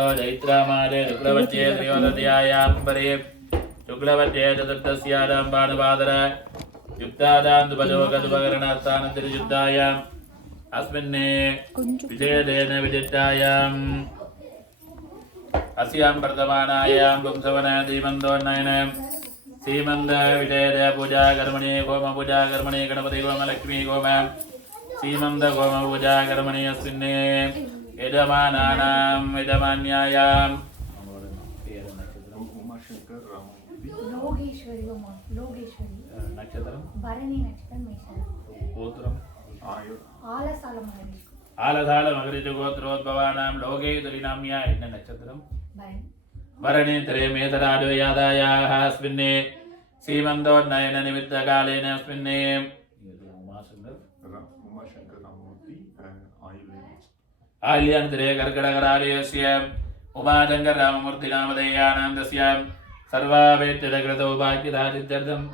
चैत्रामारे शुक्लपक्षे त्रयोदध्यायां परे शुक्लपक्षे चतुर्थस्यां भानुपादर युक्तादां दुपलोकदुपकरणस्थानतिर्युद्धायाम् अस्मिन् विजयदेन विदिष्टायाम् अस्यां वर्तमानायां पुंसवनादिमन्दोन्नयन श्रीमन्द विजयद पूजा कर्मणि होम पूजा कर्मणि गणपति होम लक्ष्मी होम श्रीमन्द होम पूजा कर्मणि अस्मिन् यजमानानां यजमान्यायां लोगेश्वरी नक्षत्रं भरणी नक्षत्रं मेषराशि गोत्रम् आलसाल मगरिज गोत्रोद्भवानां लोकेतुलिनाम्या इन्न नक्षत्रं भरणी भरणी तरे मेतराजो यादायाः अस्मिन् श्रीमन्दोन्नयन निमित्तकालेन अस्मिन् आल्यान्तरे कर्कटकरालयस्य उमाशङ्कर राममूर्तिनामधेयानां तस्य सर्वावेत्यकृतौ भाग्यदादित्यर्थम्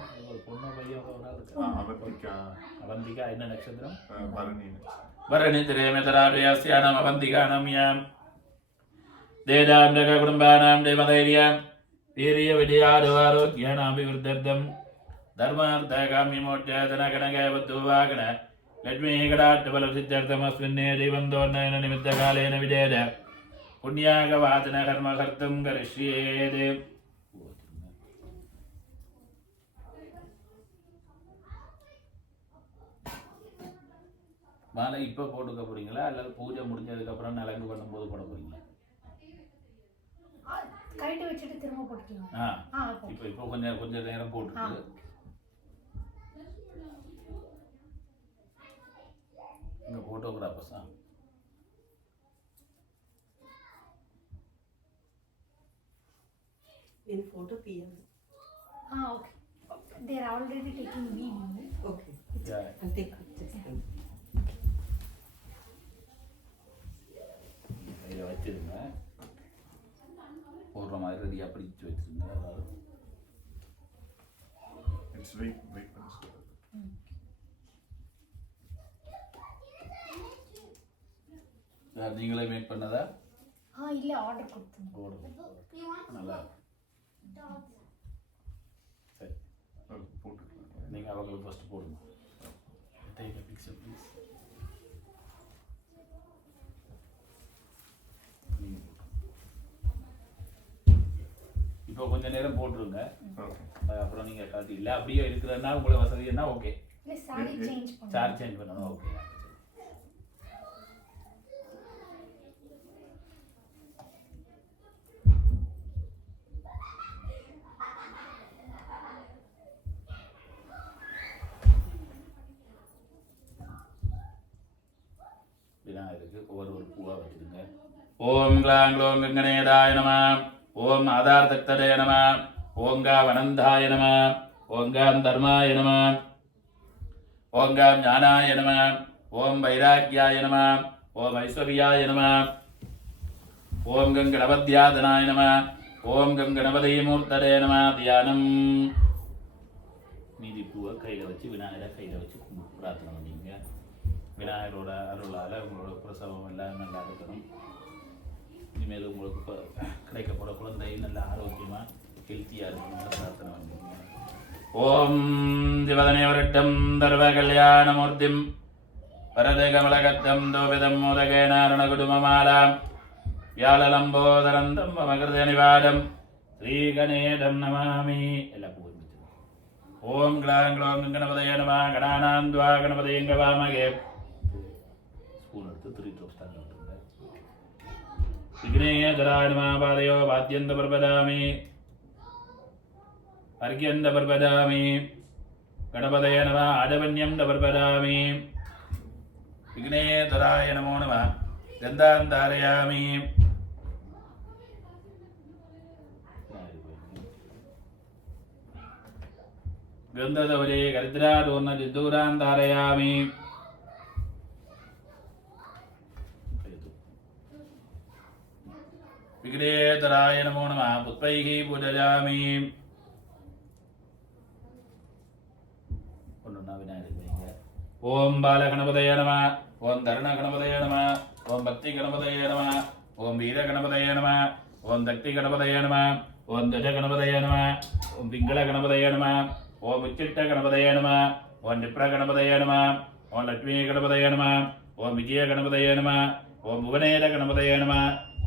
अवन्तिका इन्न नक्षत्रं भरणी तरे मेतराजयस्यानाम् अवन्तिकानाम्यां देदां जगकुटुम्बानां देवधैर्यं वीर्यविजयारोग्याणाभिवृद्ध्यर्थं धर्मार्थकाम्यमोक्षधनगणगवद्धुवागण लक्ष्मीकटाट्टफलसिद्ध्यर्थमस्मिन् श्रीमन्दोन्नयन निमित्तकालेन विजयद पुण्यागवाचन कर्म कर्तुं करिष्येत् மாலை இப்போ போட்டுக்க போறீங்களா அல்லது பூஜை முடிஞ்சதுக்கு அப்புறம் நலங்கு பண்ணும்போது போட போறீங்களா? கரெக்ட் வச்சிட்டு திரும்ப போட்டுக்கலாம். இப்போ கொஞ்சம் நேரம் போட்டுட்டு இங்க போட்டோகிராஃபர்ஸா in photo PM. Okay. They are already taking video. Okay. Yeah. I'll take pictures. இதை வச்சிருங்க போடுற மாதிரி ரெடியாக பிடிச்சி வச்சிருங்க. நீங்களே மேக் பண்ணதா? இல்ல ஆர்டர் கொடுத்தேன். நல்லா சரி போட்டுக்கலாம். நீங்கள் அவங்களுக்கு ஃபர்ஸ்ட் போடுங்க. Take a picture please. இப்போ கொஞ்ச நேரம் போட்டுருங்க. அப்புறம் நீங்கள் காட்டி இல்லை அப்படியே இருக்கிறதுனா உங்களை வசதினா ஓகே. சாரி சேஞ்ச் பண்ணணும். சாரி சேஞ்ச் பண்ணணும். ஓகே. விநாயகருக்கு ஒவ்வொரு பூவாக வச்சுருங்க. ஓம் க்ளாங் க்ளோம் கங்கணேதாய நம. ஓம் ஆதார்தக்ததே நம. ஓங்காவனந்தாய நம. ஓங்காம் தர்மாய நம. ஓங்காம் ஞானாய நம. ஓம் வைராக்கியாய நம. ஓம் ஐஸ்வர்யாய நம. ஓம் கம் கணபத்யாதனாய நம. ஓம் கம் கணபதி மூர்த்ததே நம. தியானம். மீதி பூவை கையில் வச்சு விநாயகரை கையில் வச்சு பிரார்த்தனை பண்ணிங்க. விநாயகரோட அருளால் உங்களோட பிரசவம் எல்லாம் நல்லா இருக்கணும். இனிமேல் உங்களுக்கு கிடைக்க போகிற குழந்தை நல்ல ஆரோக்கியமாக ஹெல்த்தியாக இருக்கணும் பிரார்த்தனை பண்ணுங்க. ஓம் திவதனே வரட்டம் தர்வ கல்யாணமூர்த்திம் வரத கமலகத்தம் தோபிதம் மோதகேன அருணகுடுமமாலாம் வியாழலம்போதரந்தம் மகர்த நிவாடம் ஸ்ரீகணேதம் நமாமி. எல்லாம் பூ ஓம் க்ளாங் க்ளோம் கணபதய நம. கணானாந்த்வா கணபதயங்கவாமகே. ஸ்பூன் எடுத்து 3 ட்ராப்ஸ் தண்ணி விட்டுருங்க. விக்னேயதராய நம. பாதயோ வாத்தியந்த பர்பதாமி அர்க்யந்த பர்பதாமி. கணபதய நம. ஆடவன்யம் பர்பதாமி. விக்னேயதராய நமோ நம. கந்தாந்தாரயாமி. गंधधवले गरिद्रादोर्ण जिद्दूरान् धारयामि. विघ्नेश्वराय नमो नमः. पुष्पैः पूजयामि. ओम बालगणपतये नमः. ओम धरण गणपतये नमः. ओम भक्ति गणपतये नमः. ஓம் வீர கணபதயே நம. ஓம் தக்தி கணபதயே நம. ஓம் தஜ கணபதயே நம. ஓம் பிங்கள கணபதயே நம. ஓம் உச்சிட்ட கணபதயே நம. ஓம் நிப்ர கணபதயே நம. ஓம் லட்சுமி கணபதயே நம. ஓம் விஜய கணபதயே நம. ஓம் புவனேர கணபதயே நம.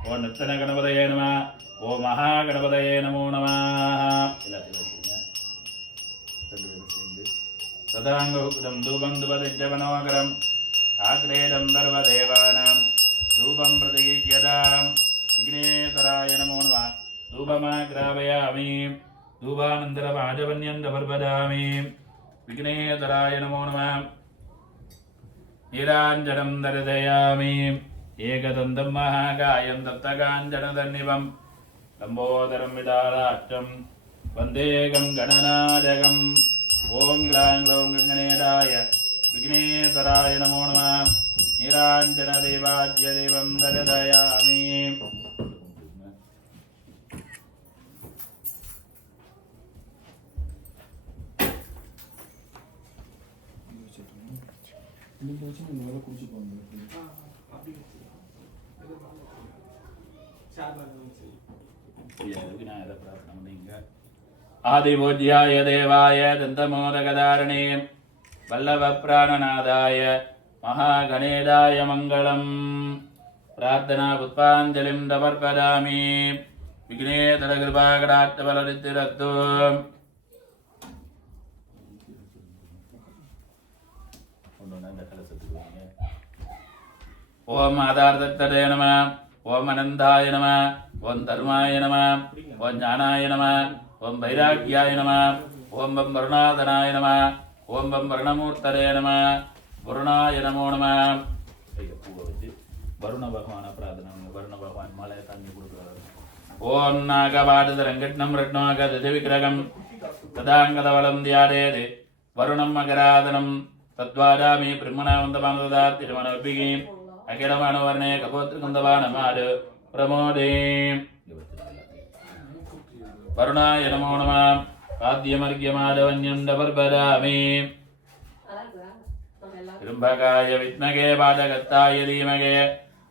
ஓம் நித்தன கணபதயே நம. ஓம் மகா கணபதயே நமோ நம. எல்லாத்தையும் வச்சுக்கோங்க. ரெண்டு பேரும் சேர்ந்து சதாங்ககுலம் தூபம் துபதிஜவனோகரம் ஆக்ரேதம் சர்வதேவானாம் தூபம் பிரதிகியதாம் விக்னேஸ்வராய நமோ நம. தூபமாக்ராவயாமி. தூபானந்தரம் ஆஜவன்யம் தபர்பதாமி. விக்னேஸ்வராய நமோ நம. நீராஞ்சனம் தரிதயாமி. ஏகதந்தம் மகாகாயம் தப்தகாஞ்சனதன்னிவம் லம்போதரம் விதாலாட்சம் வந்தேகம் கணநாயகம். ஓம் க்ளாங் க்ளௌம் கங்கணேதாய விக்னேஸ்வராய நமோ நம. நீராஞ்சன தேவாத்ய தேவம் தரிதயாமி. விநாயகர் பிரார்த்தனை பண்ணீங்க. ஆதிபூஜ்யாய தேவாய தந்தமோதகதாரணே வல்லவ பிராணநாதாய மகாகணேதாய மங்களம். பிரார்த்தனா புஷ்பாஞ்சலிம் தபர்பதாமி. விக்னேதர கிருபாகராட்சபலரித்திரத்து. ஓம் ஆதார்தத்ததே நம. ஓம் அனந்தாய நம. ஓம் தர்மாய நம. ஓம் ஞானாய நம. ஓம் வைராக்கியாய நம. ஓம் பம் வருணாதனாய நம. ஓம் பம் வருணமூர்த்தரே நம. வருணாய நமோ நம. பூவை வச்சு வருண பகவான பிரார்த்தனை. வருண பகவான் மலையை தண்ணி கொடுக்குறாரு. ஓம் நாகவாடுதரங்கட்னம் ரட்னாக தஜவிக்கிரகம் ததாங்கதவளம் தியாரேது வருணம் மகராதனம் தத்வாராமி பிரம்மணாவந்தமானதா திருமணபிகி அகிலமானவர்ணே கபோத்ருகந்தவானமாடு பிரமோதே. வருணாய நமோ நம. பாத்தியமர்க்கியமாதவன்யம் தபர்பதாமி. திரும்பகாய வித்மகே பாதகத்தாய தீமகே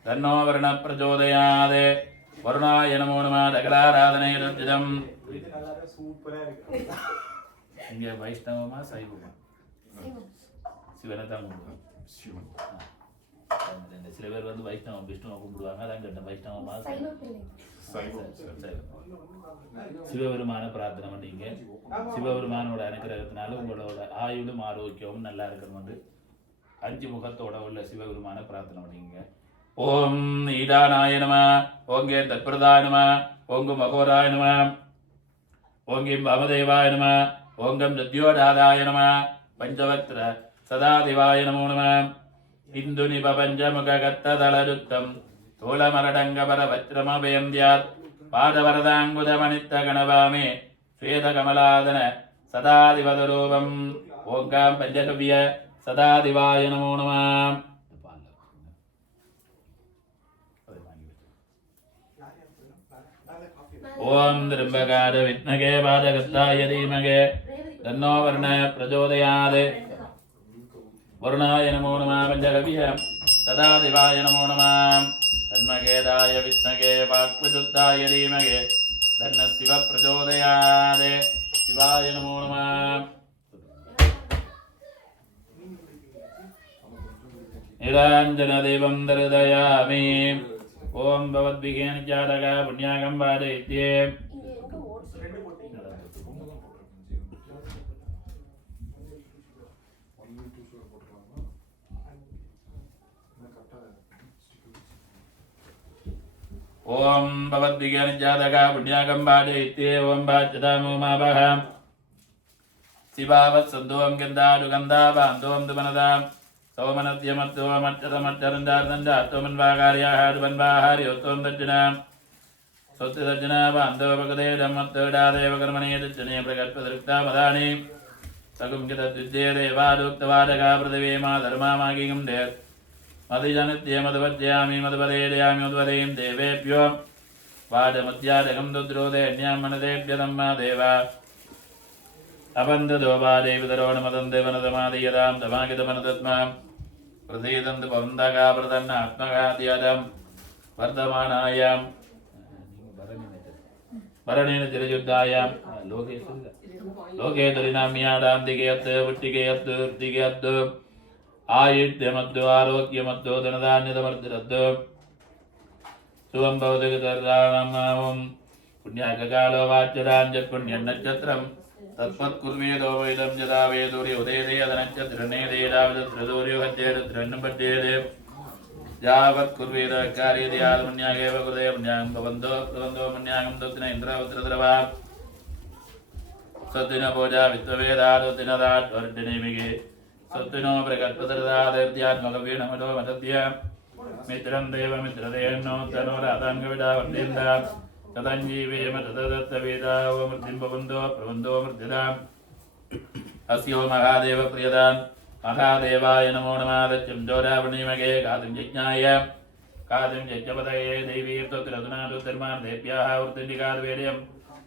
தன்னோ வருண பிரச்சோதயாத். வருணாய நமோ நம. தகலாராதனை ரத்திதம். இங்க வைஷ்ணவமா சைவமா? சிவனை தான் கும்பிடுவாங்க. சில பேர் வந்து வைஷ்ணவம் விஷ்ணுவை கும்பிடுவாங்க. அதான் கேட்டேன், வைஷ்ணவமா சிவபெருமான பிரார்த்தனை பண்ணீங்க. சிவபெருமானோட அனுகிரகத்தினால உங்களோட ஆயுளும் ஆரோக்கியமும் நல்லா இருக்கணும். 5 முகத்தோட உள்ள சிவபெருமான பிரார்த்தனை பண்ணீங்க. ஓம் ஈடானாய நம. ஓங்கே தத்பிரதாய நம. ஓங்கும் மகோராய நம. ஓங்கிம் வாமதேவாய நம. ஓங்கம் தத்யோதாதாய நம. பஞ்சவக்ர சதாதிவாய நமோ நம. இந்து நிப பஞ்சமுகத்ததளருத்தம் தோளமரடங்கபர வஜ்ரமபயந்தியாத் பாதவரதாங்குதமணித்த கணவாமே ஸ்வேதகமலாதன சதாதிபதரூபம். ஓங்காம் பஞ்சகவிய சதாதிவாய நமோ நம. ஓம் திரும்பகார வித்மகே பாதகத்தாய தீமகே தன்னோ வர்ண பிரச்சோதயாத். வருணாய நமோ நம. பஞ்சகவிய சதாதிவாய நமோ நம. தன்மகேதாய வித்மகே வாக்வசுத்தாய தீமகே தன்ன சிவ பிரச்சோதயாத். சிவாய நமோ நம. நிராஞ்சன தேவம் தரிதயாமி. ஓம் பவத்விகேன ஜாதக புண்ணியாகம் பாதயித்யே. ஓம் பவத்விகேன ஜாதக புண்ணியாகம் பாதயித்யே. ஓம் பாச்சதாமோ மாபஹ சிவாவத் சந்தோம் கந்தாடுகந்தா பாந்தோம் துமனதாம் சோமனத்யமத்தோமச்சதமச்சரந்தார்தந்தாத்வமன்வாகாரியாஹாதுவன்வாஹாரியோத்தோம் தர்ஜனாம் சொத்து தர்ஜனா பாந்தோபகதே தம்மத்தோடாதேவகர்மணே தச்சனே பிரகல்பதிருக்தா மதானி சகும் கிதத்வித்யே தேவாதுக்தவாதகா பிரதிவேமா தர்மாமாகிகம் தேர் மதிஜனித்யே மதுவத்யாமி மதுபதேயாமி மதுபதேம் தேவேப்யோ வாதமத்யாதகம் துத்ரோதே அந்யாம் மனதேப்யதம்மா தேவா அபந்ததோபாதேவிதரோணமதந்தேவனதமாதியதாம் தமாகிதமனதத்மாம் பிரதேதந்து பவந்தகா பிரதன்ன ஆத்மகாத்யாதம் वर्धमानायां भरणेन चिरयुद्धायां लोके तुलिनाम्याडां दिगेयत् पुट्टिगेयत् दिगेयत् आयुध्यमद्दु आरोग्यमद्दु धनधान्यदमर्दिरद्दु शुभं भवति पुण्याककालो वाच्यदाञ्जत् पुण्यन्नक्षत्रं तत्पत्कुर्वेदो वैदं यदा वेदूर्य उदयदेयदनक्षत्रनेदेदाविदत्रिदूर्यो हत्येदत्रिन्नपद्येदे यावत्कुर्वेद कार्यदयाल्मन्यागेव कृते पुण्यागं भवन्तो प्रबन्धो मन्यागं दत्तिन इन्द्रवत्रद्रवा सत्तिन पूजा वित्तवेदादुत्तिनदाट्वर्धिनिमिगे सत्तिनो प्रकल्पदर्दादेव्यात्मकवीणमतो मतद्य मित्रं देवमित्रदेन्नो तनो राताङ्गविदा वर्धिन्दा तदञ्जीवेम तददत्तवेदा ओमृत्तिं भवन्तो प्रबन्धो मृत्युदा अस्यो महादेव प्रियदां महादेवाय नमो नमः दच्चं जोरावणीमगे गातुं यज्ञाय गातुं यज्ञपतये दैवीर्तोत्रदुनादुधर्मान् वृत्तिनिकाद्वेर्यं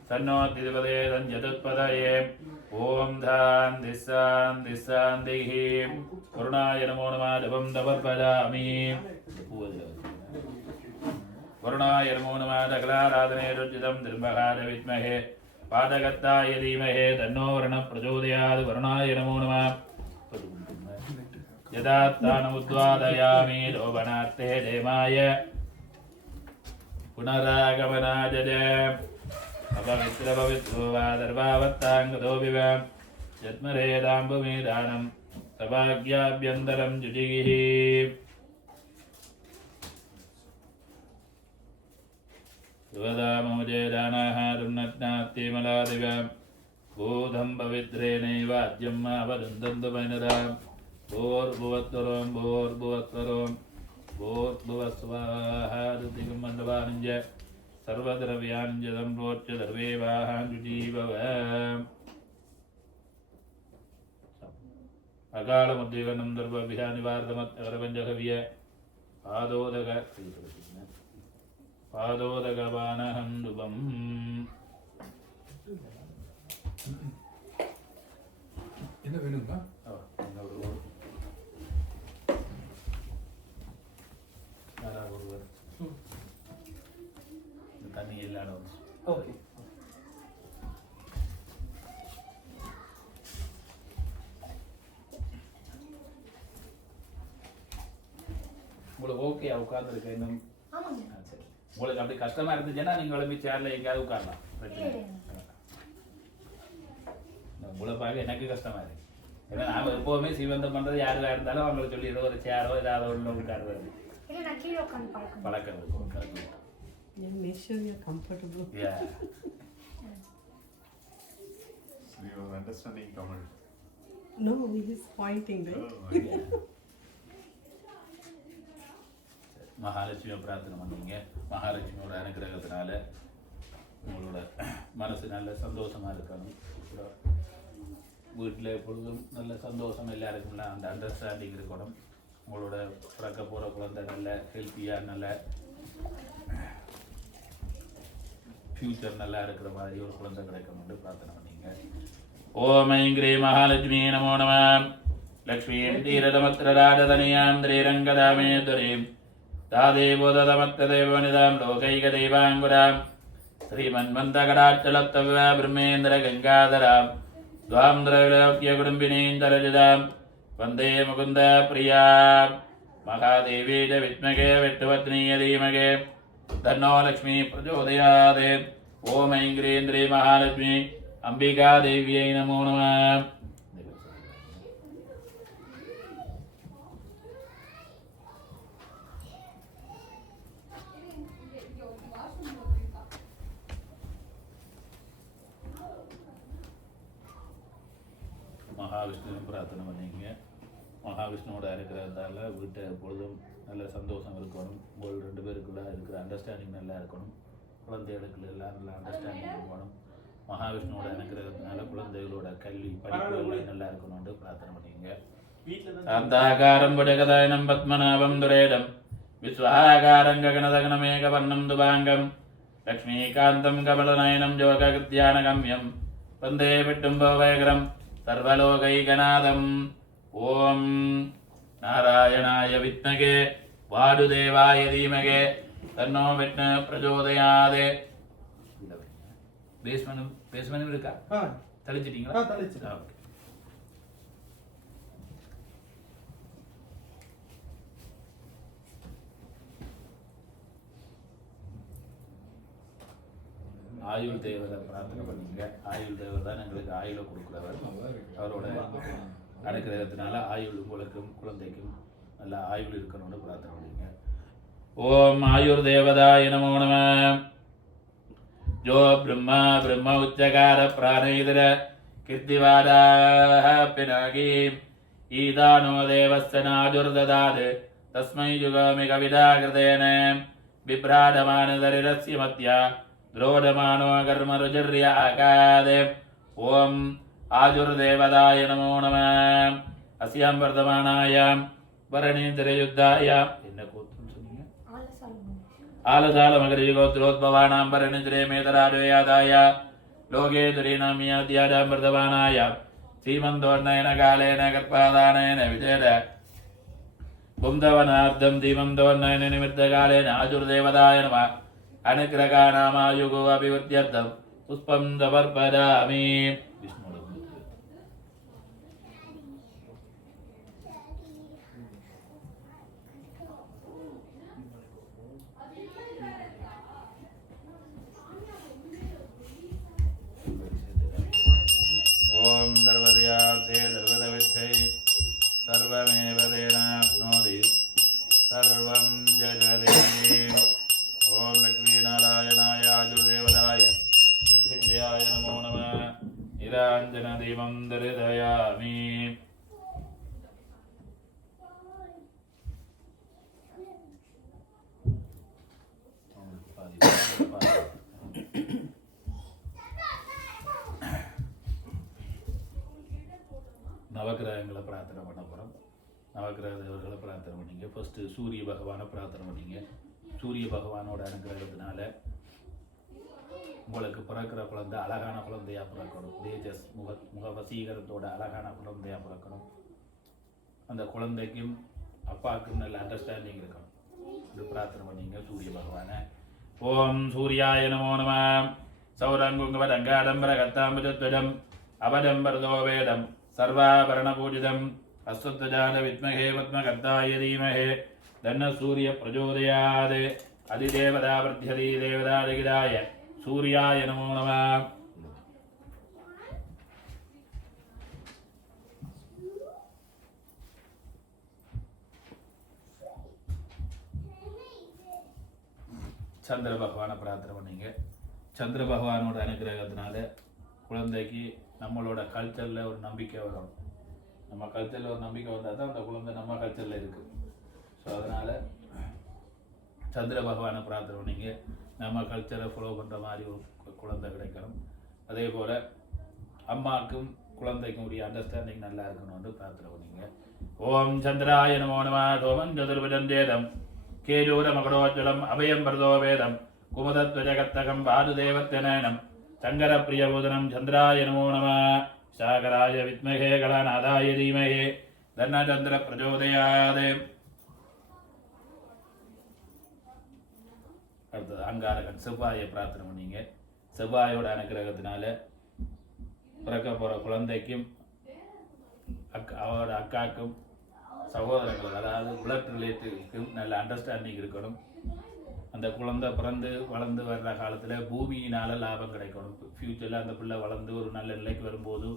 सन्नो तिरुपदे तञ्जतुत्पदये ॐ शान्तिः करुणाय नमो नमः जपं तपर्पयामि वरुणाय नमो नमः सकलाराधने रुचितं त्र्यम्बकाय विद्महे पादगत्ताय धीमहि तन्नो वरुणः प्रचोदयात् वरुणाय नमो नमः यदा तानमुद्वादयामि लोभनार्थे देमाय पुनरागमनाय अपवित्रो वा दर्भावत्ताङ्गतो विव यत्मरेदाम्बुमेदानं सभाग्याभ्यन्तरं जुजिगिः सुवदामोजेदानाः रुन्नत्नात्तिमलादिव बोधं पवित्रेणैवाद्यम् अवरुन्धन्तु वैनदां भोर्भुवत्वरों भोर्भुवत्वरों भोर्भुवस्वाहा ऋतिकं मण्डपानिञ्ज सर्वद्रव्याञ्जलं प्रोच्य सर्वेवाहाञ्जुजीवव अकालमुद्दीवनं दर्भभिहानिवार्धमत्तकरपञ्चकव्य पादोदकपानहं दुबम् என்ன வேணுங்களா? தண்ணி இல்லாத ஓகே. உங்களுக்கு ஓகே உட்கார்ந்துருக்க இன்னும் ஆமாங்க. சரி உங்களுக்கு அப்படி கஷ்டமா இருந்துச்சுன்னா நீங்க கிளம்பி சேர்ல எங்கேயாவது உட்காரலாம் பிரச்சனை இல்லை. உங்களை பார்க்க எனக்கு கஷ்டமா இருக்கு. ஏன்னா நாம எப்பவுமே சீவந்தம் பண்றது யாருக்கா இருந்தாலும் அவங்களை சொல்லி ஏதோ ஒரு சேரோ ஏதாவது ஒன்று உட்காருறது இல்ல நான் கீழே உட்கார்ந்து பழக்கம். பழக்கம் இருக்கும். Make sure you're comfortable. Yeah. So you are understanding Tamil? No, he's pointing, right? Oh, Yeah. மகாலட்சுமியை பிரார்த்தனை பண்ணீங்க. மகாலட்சுமியோட அனுகிரகத்தினால உங்களோட மனசு நல்ல சந்தோஷமா இருக்கணும். வீட்டில் எப்பொழுதும் நல்ல சந்தோஷம் எல்லாருக்கும் அந்த அண்டர்ஸ்டாண்டிங் இருக்கணும். உங்களோட பிறக்க போகிற குழந்தை நல்ல ஹெல்த்தியாக நல்ல ஃபியூச்சர் நல்லா இருக்கிற மாதிரி ஒரு குழந்தை கிடைக்கணும்னு பிரார்த்தனை பண்ணீங்க. ஓம் ஐங்கிரீ மகாலட்சுமி நமோ நம. லக்ஷ்மீம் தீரதமத்ரராஜதனியாம் திரீரங்கதாமேதுரீம் தாதேவோதமத்ததேவனிதாம் லோகைகதேவாங்குராம் ஸ்ரீமன்மந்தகடாச்சலத்தவ பிரம்மேந்திர கங்காதராம் துவாம் திரவிலோக்கிய குடும்பினீந்தரஜிதாம் வந்தே முகுந்த பிரியா மகாதேவி ஜ வித்மகே விஷ்ணுவத்னீய தீமகே தன்னோ லக்ஷ்மி பிரச்சோதயாத். ஓம் ஐங்கிரீந்திரி மகாலட்சுமி அம்பிகா தேவியை நமோ நம. மகாவிஷ்ணு பிரார்த்தனை பண்ணீங்க. மகாவிஷ்ணுவோட இருக்கிறதால வீட்டை எப்பொழுதும் நல்ல சந்தோஷம் இருக்கணும். உங்கள் ரெண்டு பேருக்குள்ள இருக்கிற அண்டர்ஸ்டாண்டிங் நல்லா இருக்கணும். குழந்தைகளுக்கு எல்லாம் நல்லா அண்டர்ஸ்டாண்டிங் இருக்கணும். மகாவிஷ்ணுவோட இருக்கிறதுனால குழந்தைகளோட கல்வி படிப்பு நல்லா இருக்கணும்னு பிரார்த்தனை பண்ணீங்க. சாந்தாகாரம் புஜகதாயனம் பத்மநாபம் துரேடம் விஸ்வாகாரம் ககனதகனமேகவர்ணம் துபாங்கம் லக்ஷ்மீகாந்தம் கமலநயனம் ஜோகத்யானகம்யம் வந்தே விட்டும்போவேகரம் சர்வலோகைகநாதம். ஓம் நாராயணாய வித்மகே வாடுதேவாய தீமகே தன்னோ விஷ்ணு பிரச்சோதயாதே. பேஸ்மனும் இருக்கா? தெளிச்சிட்டீங்களா? தெளிச்சிட்டேன். ஓகே. ஆயுள் தேவதை பிரார்த்தனை பண்ணீங்க. ஆயுள் தேவர் தான் எங்களுக்கு ஆயுளை கொடுக்குறவர். அவரோட அனுக்கிரகத்தினால ஆயுள் உங்களுக்கும் குழந்தைக்கும் நல்ல ஆயுள் இருக்கணும்னு பிரார்த்தனை பண்ணீங்க. ஓம் ஆயுர் தேவதாய நமோ நம. ஜோ பிரம்மா பிரம்ம உச்சகார பிராணேதர கீர்த்திவாராः பினாகி ஈதானோ தேவஸ்ய நாஜுர்ததாத் தஸ்மை யுகாமி கவிதாகிருதேன பிப்ராடமானதரிரஸ்ய மத்யா द्रोढमानो कर्मरुचिर्य आकादे. ओम आजुर्देवदाय नमो नमः. अस्यां वर्धमानायां वरणीन्द्रयुद्धायां आलसाल मकरयुगोत्रोद्भवानां वरणीन्द्रे मेधराजयादाय लोके तुरीणाम्याद्यादां वर्धमानायां सीमन्तोन्नयन कालेन गर्भाधानेन विजयद बुन्धवनार्धं धीमन्तोन्नयन निमित्तकालेन आजुर्देवदाय नमः. अनुग्रहानामायुगो अभिवृद्ध्यर्थं पुष्पं समर्पयामि. ओम दर्वदयार्थे दर्वदविद्धे सर्वमेव तेनाप्नोति सर्वं जगदे. ओम लक्ष्मी नारायणाय आजुर्देवदाय बुद्धिजयाय नमो नमः. निराञ्जन दीपं दर्शयामि. நவகிரகங்களை பிரார்த்தனை பண்ண போகிறோம். நவகிரக தேவர்களை பிரார்த்தனை பண்ணீங்க. ஃபர்ஸ்ட்டு சூரிய பகவானை பிரார்த்தனை பண்ணீங்க. சூரிய பகவானோட அனுகிரகத்தினால உங்களுக்கு பிறக்கிற குழந்தை அழகான குழந்தையாக பிறக்கணும். தேஜஸ் முக வசீகரத்தோட அழகான குழந்தையாக பிறக்கணும். அந்த குழந்தைக்கும் அப்பாவுக்கும் நல்ல அண்டர்ஸ்டாண்டிங் இருக்கணும். இது பிரார்த்தனை பண்ணீங்க சூரிய பகவானை. ஓம் சூர்யாய நமோ நம. சௌரங்குங்கவடங்காடம்பர கத்தாம்புஜத்வஜம் அவடம்பரதோ வேதம் சர்வாபரண பூஜிதம் அஸ்வத்வஜாத வித்மகே பத்மகர்த்தாய தீமஹே தன்ன சூரிய பிரச்சோதயாத். அதிதேவதா வர்த்தியதி தேவதாதிகிராய சூர்யாய நமோ நம. சந்திர பகவானை பிரார்த்தனை பண்ணீங்க. சந்திர பகவானோட அனுகிரகத்தினால குழந்தைக்கு நம்மளோட கல்ச்சரில் ஒரு நம்பிக்கை வரும். நம்ம கல்ச்சரில் ஒரு நம்பிக்கை வந்தால் தான் அந்த குழந்தை நம்ம கல்ச்சரில் இருக்குது. ஸோ அதனால் சந்திர பகவானை பிரார்த்தனை பண்ணீங்க. நம்ம கல்ச்சரை ஃபாலோ பண்ணுற மாதிரி ஒரு குழந்தை கிடைக்கணும். அதே போல் அம்மாவுக்கும் குழந்தைக்கும் உடைய அண்டர்ஸ்டாண்டிங் நல்லா இருக்கணும்னு பிரார்த்தனை பண்ணீங்க. ஓம் சந்திராய நமோ நம. சோமம் சதுர்புஜம் ஜேதம் கேஜூர மகடோஜலம் அபயம் பிரதோ வேதம் குமுதத்வஜகத்தகம் வாதுதேவத்யனனம் சங்கர பிரியபூதனம் சந்திராய நமோ நம. சாகராய வித்மகே கலாநாதாய தீமஹே தன்ன சந்திர பிரச்சோதயாத். அடுத்தது அங்காரகன் செவ்வாயை பிரார்த்தனை பண்ணீங்க. செவ்வாயோட அனுகிரகத்தினால பிறக்க போகிற குழந்தைக்கும் அவரோட அக்காக்கும் சகோதரர்கள் அதாவது பிளட் ரிலேட்டிவ்க்கும் நல்ல அண்டர்ஸ்டாண்டிங் இருக்கணும். அந்த குழந்தை பிறந்து வளர்ந்து வர்ற காலத்தில் பூமியினால் லாபம் கிடைக்கணும். ஃப்யூச்சரில் அந்த பிள்ளை வளர்ந்து ஒரு நல்ல நிலைக்கு வரும்போது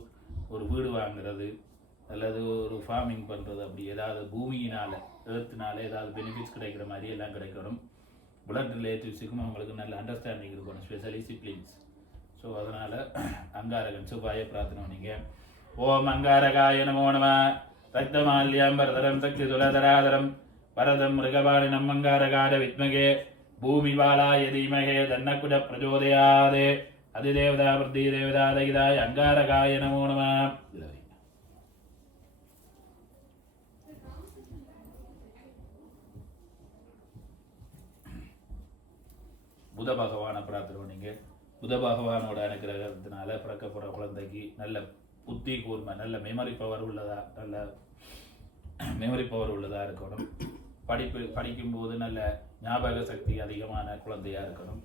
ஒரு வீடு வாங்குறது அல்லது ஒரு ஃபார்மிங் பண்ணுறது அப்படி ஏதாவது பூமியினால் ஏர்த்தினால ஏதாவது பெனிஃபிட்ஸ் கிடைக்கிற மாதிரி எல்லாம் கிடைக்கணும். பிளட் ரிலேட்டிவ்ஸுக்கும் அவங்களுக்கு நல்ல அண்டர்ஸ்டாண்டிங் இருக்கணும், ஸ்பெஷலி சிப்ளிங்ஸ். ஸோ அதனால் அங்காரகன் செவ்வாயை பிரார்த்தனை பண்ணீங்க. ஓம் அங்காரகாய நமோ நம. ரக்தமால்யம் பரதரம் சக்தி துலதராதரம் பரதம் மிருகபாலினம் அங்காரகார வித்மகே பூமி பாலாய தீமஹே தன்னகுஜ பிரச்சோதயாத். அதிதேவதா வர்த்தி தேவதாதகிதாய அங்காரகாய நமோ நம. புத பகவானை பிரார்த்தனை பண்ணீங்க. புத பகவானோட அனுகிரகத்தினால பிறக்க போகிற குழந்தைக்கு நல்ல புத்தி கூர்மை, நல்ல மெமரி பவர் உள்ளதா இருக்கணும். படிக்கும்போது நல்ல ஞாபக சக்தி அதிகமான குழந்தையாக இருக்கணும்.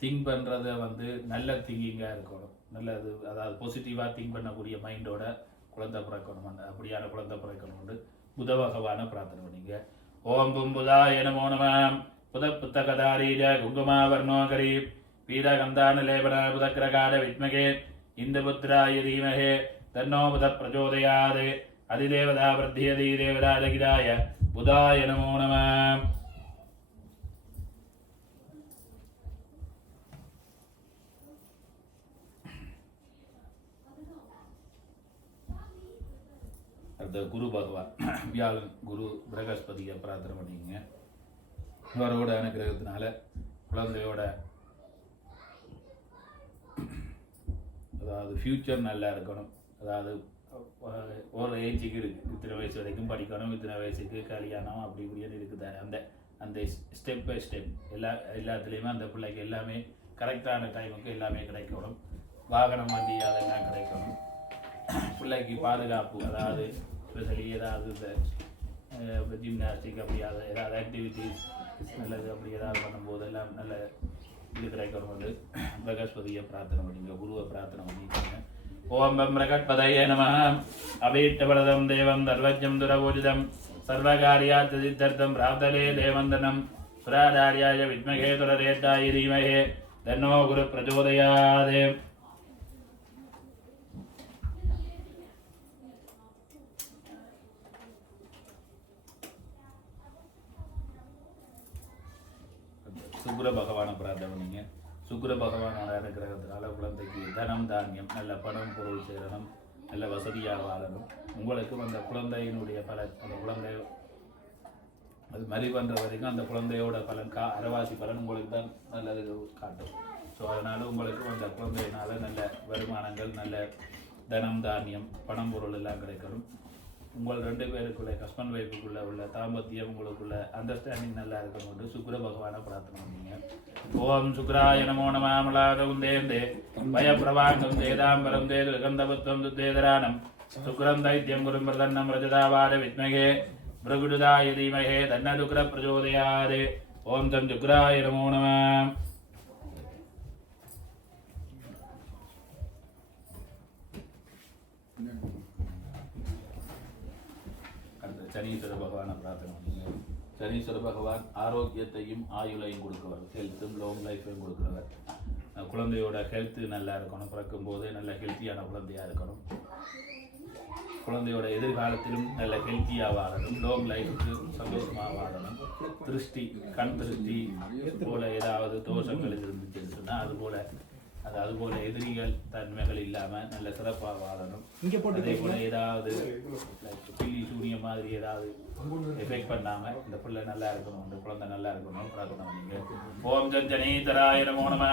திங்க் பண்ணுறத நல்ல திங்கிங்காக இருக்கணும். நல்லது, அதாவது பாசிட்டிவாக திங்க் பண்ணக்கூடிய மைண்டோட குழந்தை பிறக்கணும். அப்படியான குழந்தை பிறக்கணும்னு புத பகவானை பிரார்த்தனை பண்ணிங்க. ஓம் பும்புதாய நமோ நம. புதப்புத்தகதாரீஜ குங்குமாவர்ணோகரி பீதகந்தான லேபன புதக்கிரகார வித்மகே இந்துபுத்திராய தீமகே தன்னோ புத பிரச்சோதயாத். அதிதேவதா பிரத்தியதி தேவதாரகிராய புதாய நமோ நம. அடுத்த குரு பகவான் வியாழன் குரு பிரகஸ்பதியை பிரார்த்தனை பண்ணிக்கங்க. அவரோட அனுகிரகத்தினால குழந்தையோட அதாவது ஃப்யூச்சர் நல்லா இருக்கணும். அதாவது ஒரு ஏஜுக்கு இருக்குது, இத்தனை வயசு வரைக்கும் படிக்கணும், இத்தனை வயசுக்கு கல்யாணம் அப்படி இப்படின்னு இருக்குது. அந்த ஸ்டெப் பை ஸ்டெப் எல்லாத்துலேயுமே அந்த பிள்ளைக்கு எல்லாமே கரெக்டான டைமுக்கு எல்லாமே கிடைக்கணும். வாகனம் வண்டி அதெல்லாம் கிடைக்கணும். பிள்ளைக்கு பாதுகாப்பு, அதாவது ஸ்பெஷலி ஏதாவது இந்த ஜிம்னாஸ்டிக் அப்படி ஏதாவது ஆக்டிவிட்டிஸ் நல்லது அப்படி ஏதாவது பண்ணும்போது எல்லாம் நல்ல இது கிடைக்கணும். பிரகஸ்பதியை பிரார்த்தனை பண்ணிங்க, குருவை பிரார்த்தனை பண்ணிக்கோங்க. ஓம் பிரகட்பதயே நம. அபீட்டபலதம் தேவம் தர்வஜம் துரபூஜிதம் சர்வகாரியாத் சித்தர்த்தம் பிரார்த்தலே தேவந்தனம் சுராதாரியாய வித்மகே துரரேட்டாய தீமகே தன்னோ குரு பிரச்சோதயாத். சுக்கிர பகவானை பிரார்த்தனை பண்ணிங்க. சுக்கிர பகவானோட அனுகிரகத்தினால குழந்தைக்கு தனம் தானியம், நல்ல பணம் பொருள் சேரணும், நல்ல வசதியாக வாழணும். உங்களுக்கும் அந்த குழந்தையினுடைய அந்த குழந்தை அது மறி பண்ணுற வரைக்கும் அந்த குழந்தையோட பலன் அரைவாசி பலன் உங்களுக்கு தான் நல்லது காட்டும். ஸோ அதனால் உங்களுக்கும் அந்த குழந்தையினால நல்ல வருமானங்கள், நல்ல தனம் தானியம், பணம் பொருள் எல்லாம் கிடைக்கணும். உங்கள் ரெண்டு பேருக்குள்ள ஹஸ்பண்ட் ஒய்ஃபுக்குள்ள உள்ள தாம்பத்தியம் உங்களுக்குள்ள அண்டர்ஸ்டாண்டிங் நல்லா இருக்கணும். சுக்கிர பகவானை பிரார்த்தனை பண்ணீங்க. ஓம் சுக்ராய நமோ நம. அமலாதம் தேந்தே பயப்பிரவாங்கம் தேதாம்பரம் தேது கந்தபத்வம் துத்தேதரானம் சுக்ரம் தைத்தியம் குரும் பிரதன்னம் ரஜதாவார வித்மகே பிரகுடுதாய தீமகே தன்னதுக்ர பிரச்சோதயாத். ஓம் தம் சுக்ராய நமோ நம. சனீஸ்வர பகவானை பிரார்த்தனை பண்ணுங்க. சனீஸ்வர பகவான் ஆரோக்கியத்தையும் ஆயுளையும் கொடுக்குறவர், ஹெல்த்தும் லாங் லைஃபையும் கொடுக்குறவர். குழந்தையோட ஹெல்த்து நல்லா இருக்கணும், பிறக்கும் போதே நல்ல ஹெல்த்தியான குழந்தையாக இருக்கணும். குழந்தையோட எதிர்காலத்திலும் நல்ல ஹெல்த்தியாக வாழணும், லாங் லைஃபுக்கு சந்தோஷமாக வாழணும். திருஷ்டி, கண் திருஷ்டி போல ஏதாவது தோஷங்கள் இருந்துச்சுன்னு சொன்னால் அதுபோல எதிரிகள் தன்மைகள் இல்லாமல் நல்ல சிறப்பாக வாழணும். அதே போல ஏதாவது பில்லி சூனிய மாதிரி ஏதாவது எஃபெக்ட் பண்ணாமல் இந்த பிள்ளை நல்லா இருக்கணும், இந்த குழந்தை நல்லா இருக்கணும் பிரார்த்தனை பண்ணிங்க. ஓம் ஜனீதராய நமோ நம.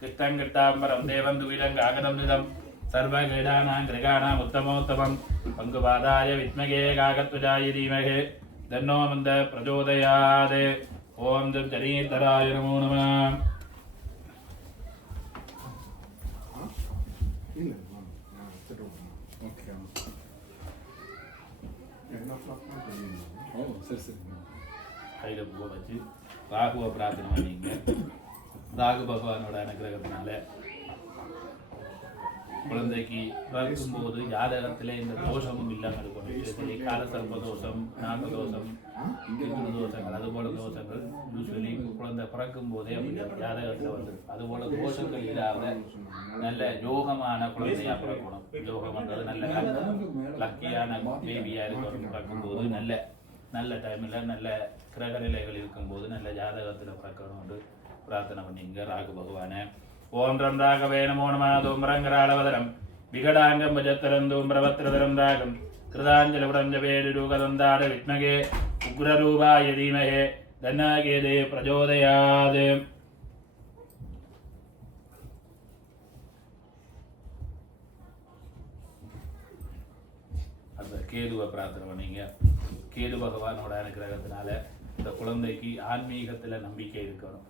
கிருஷ்ணம் கிருட்டாம்பரம் தேவந்து விலங்கு அகதம் சர்வ கிரீடானாம் கிரகானாம் உத்தமோத்தமம் பங்குபாதாய வித்மகே காகத்வஜாய தீமகே தன்னோ மந்த பிரச்சோதயாத். ஓம் ஜனீதராய நமோ நம. கையில் பூவை வச்சு ராகுவை பிரார்த்தனை பண்ணிங்க. ராகு பகவானோட அனுகிரகத்தினால குழந்தைக்கு பிறக்கும்போது ஜாதகத்திலே இந்த தோஷமும் இல்லாமல் இருக்கணும். காலசர்ப்ப தோஷம், நாகதோஷம், தோஷங்கள், அதுபோல தோஷங்கள் யூஸ்வலி குழந்தை பிறக்கும் போதே அப்படி ஜாதகத்தில் வந்துடும். அதுபோல தோஷங்கள் இல்லாத நல்ல யோகமான குழந்தையா பிறக்கணும். யோகம்ன்றது நல்ல லக்கியான பேபியா இருக்கணும். பிறக்கும்போது நல்ல டைமில் நல்ல கிரக நிலைகள் இருக்கும்போது நல்ல ஜாதகத்தில் பிறக்கணும்னு பிரார்த்தனை பண்ணிங்க ராகு பகவானை. ஓம் ரம் ராகவே நமோ நம. தூம்ரங்கராளவதரம் விகடாங்கம் பஜத்தரம் தூம்ரவத்ரதரம் ராகம் கிருதாஞ்சலபுரம் ஜபேருகதந்தார வித்மகே உக்ரரூபாய தீமகே தன்னாகேதே பிரச்சோதயாத். அந்த கேதுவை பிரார்த்தனை பண்ணீங்க. கேது பகவானோட அனுகிரகத்தினால இந்த குழந்தைக்கு ஆன்மீகத்தில் நம்பிக்கை இருக்கணும்.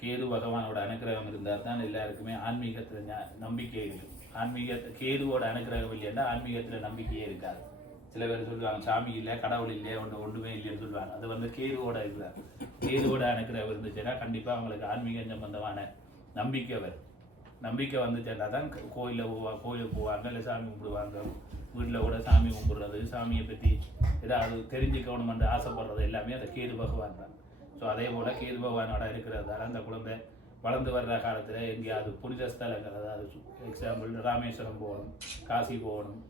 கேது பகவானோட அனுகிரகம் இருந்தால் தான் எல்லாருக்குமே ஆன்மீகத்தில் நம்பிக்கை இருக்கு. கேதுவோட அனுகிரகம் இல்லைன்னா ஆன்மீகத்தில் நம்பிக்கையே இருக்காது. சில பேர் சொல்லுவாங்க சாமி இல்லை கடவுள் இல்லையே ஒன்றுமே இல்லைன்னு சொல்லுவாங்க. அது வந்து கேதுவோட இருக்கிறார். கேதுவோட அனுக்கிற இருந்துச்சுன்னா கண்டிப்பாக அவங்களுக்கு ஆன்மீக சம்பந்தமான நம்பிக்கை வரும். நம்பிக்கை வந்துச்சுன்னா தான் கோயிலுக்கு போவாங்க, இல்லை சாமி கும்பிடுவாங்க. வீட்டில் கூட சாமி கும்பிடுறது, சாமியை பற்றி ஏதாவது தெரிஞ்சுக்கணுமென்று ஆசைப்படுறது எல்லாமே அந்த கேது பகவான் தான். ஸோ அதே போல் கேது பகவானோட இருக்கிறதால அந்த குழந்தை வளர்ந்து வர்ற காலத்தில் எங்கேயாவது புனித ஸ்தலங்கள், அதாவது எக்ஸாம்பிள் ராமேஸ்வரம் போகணும், காசி போகணும்,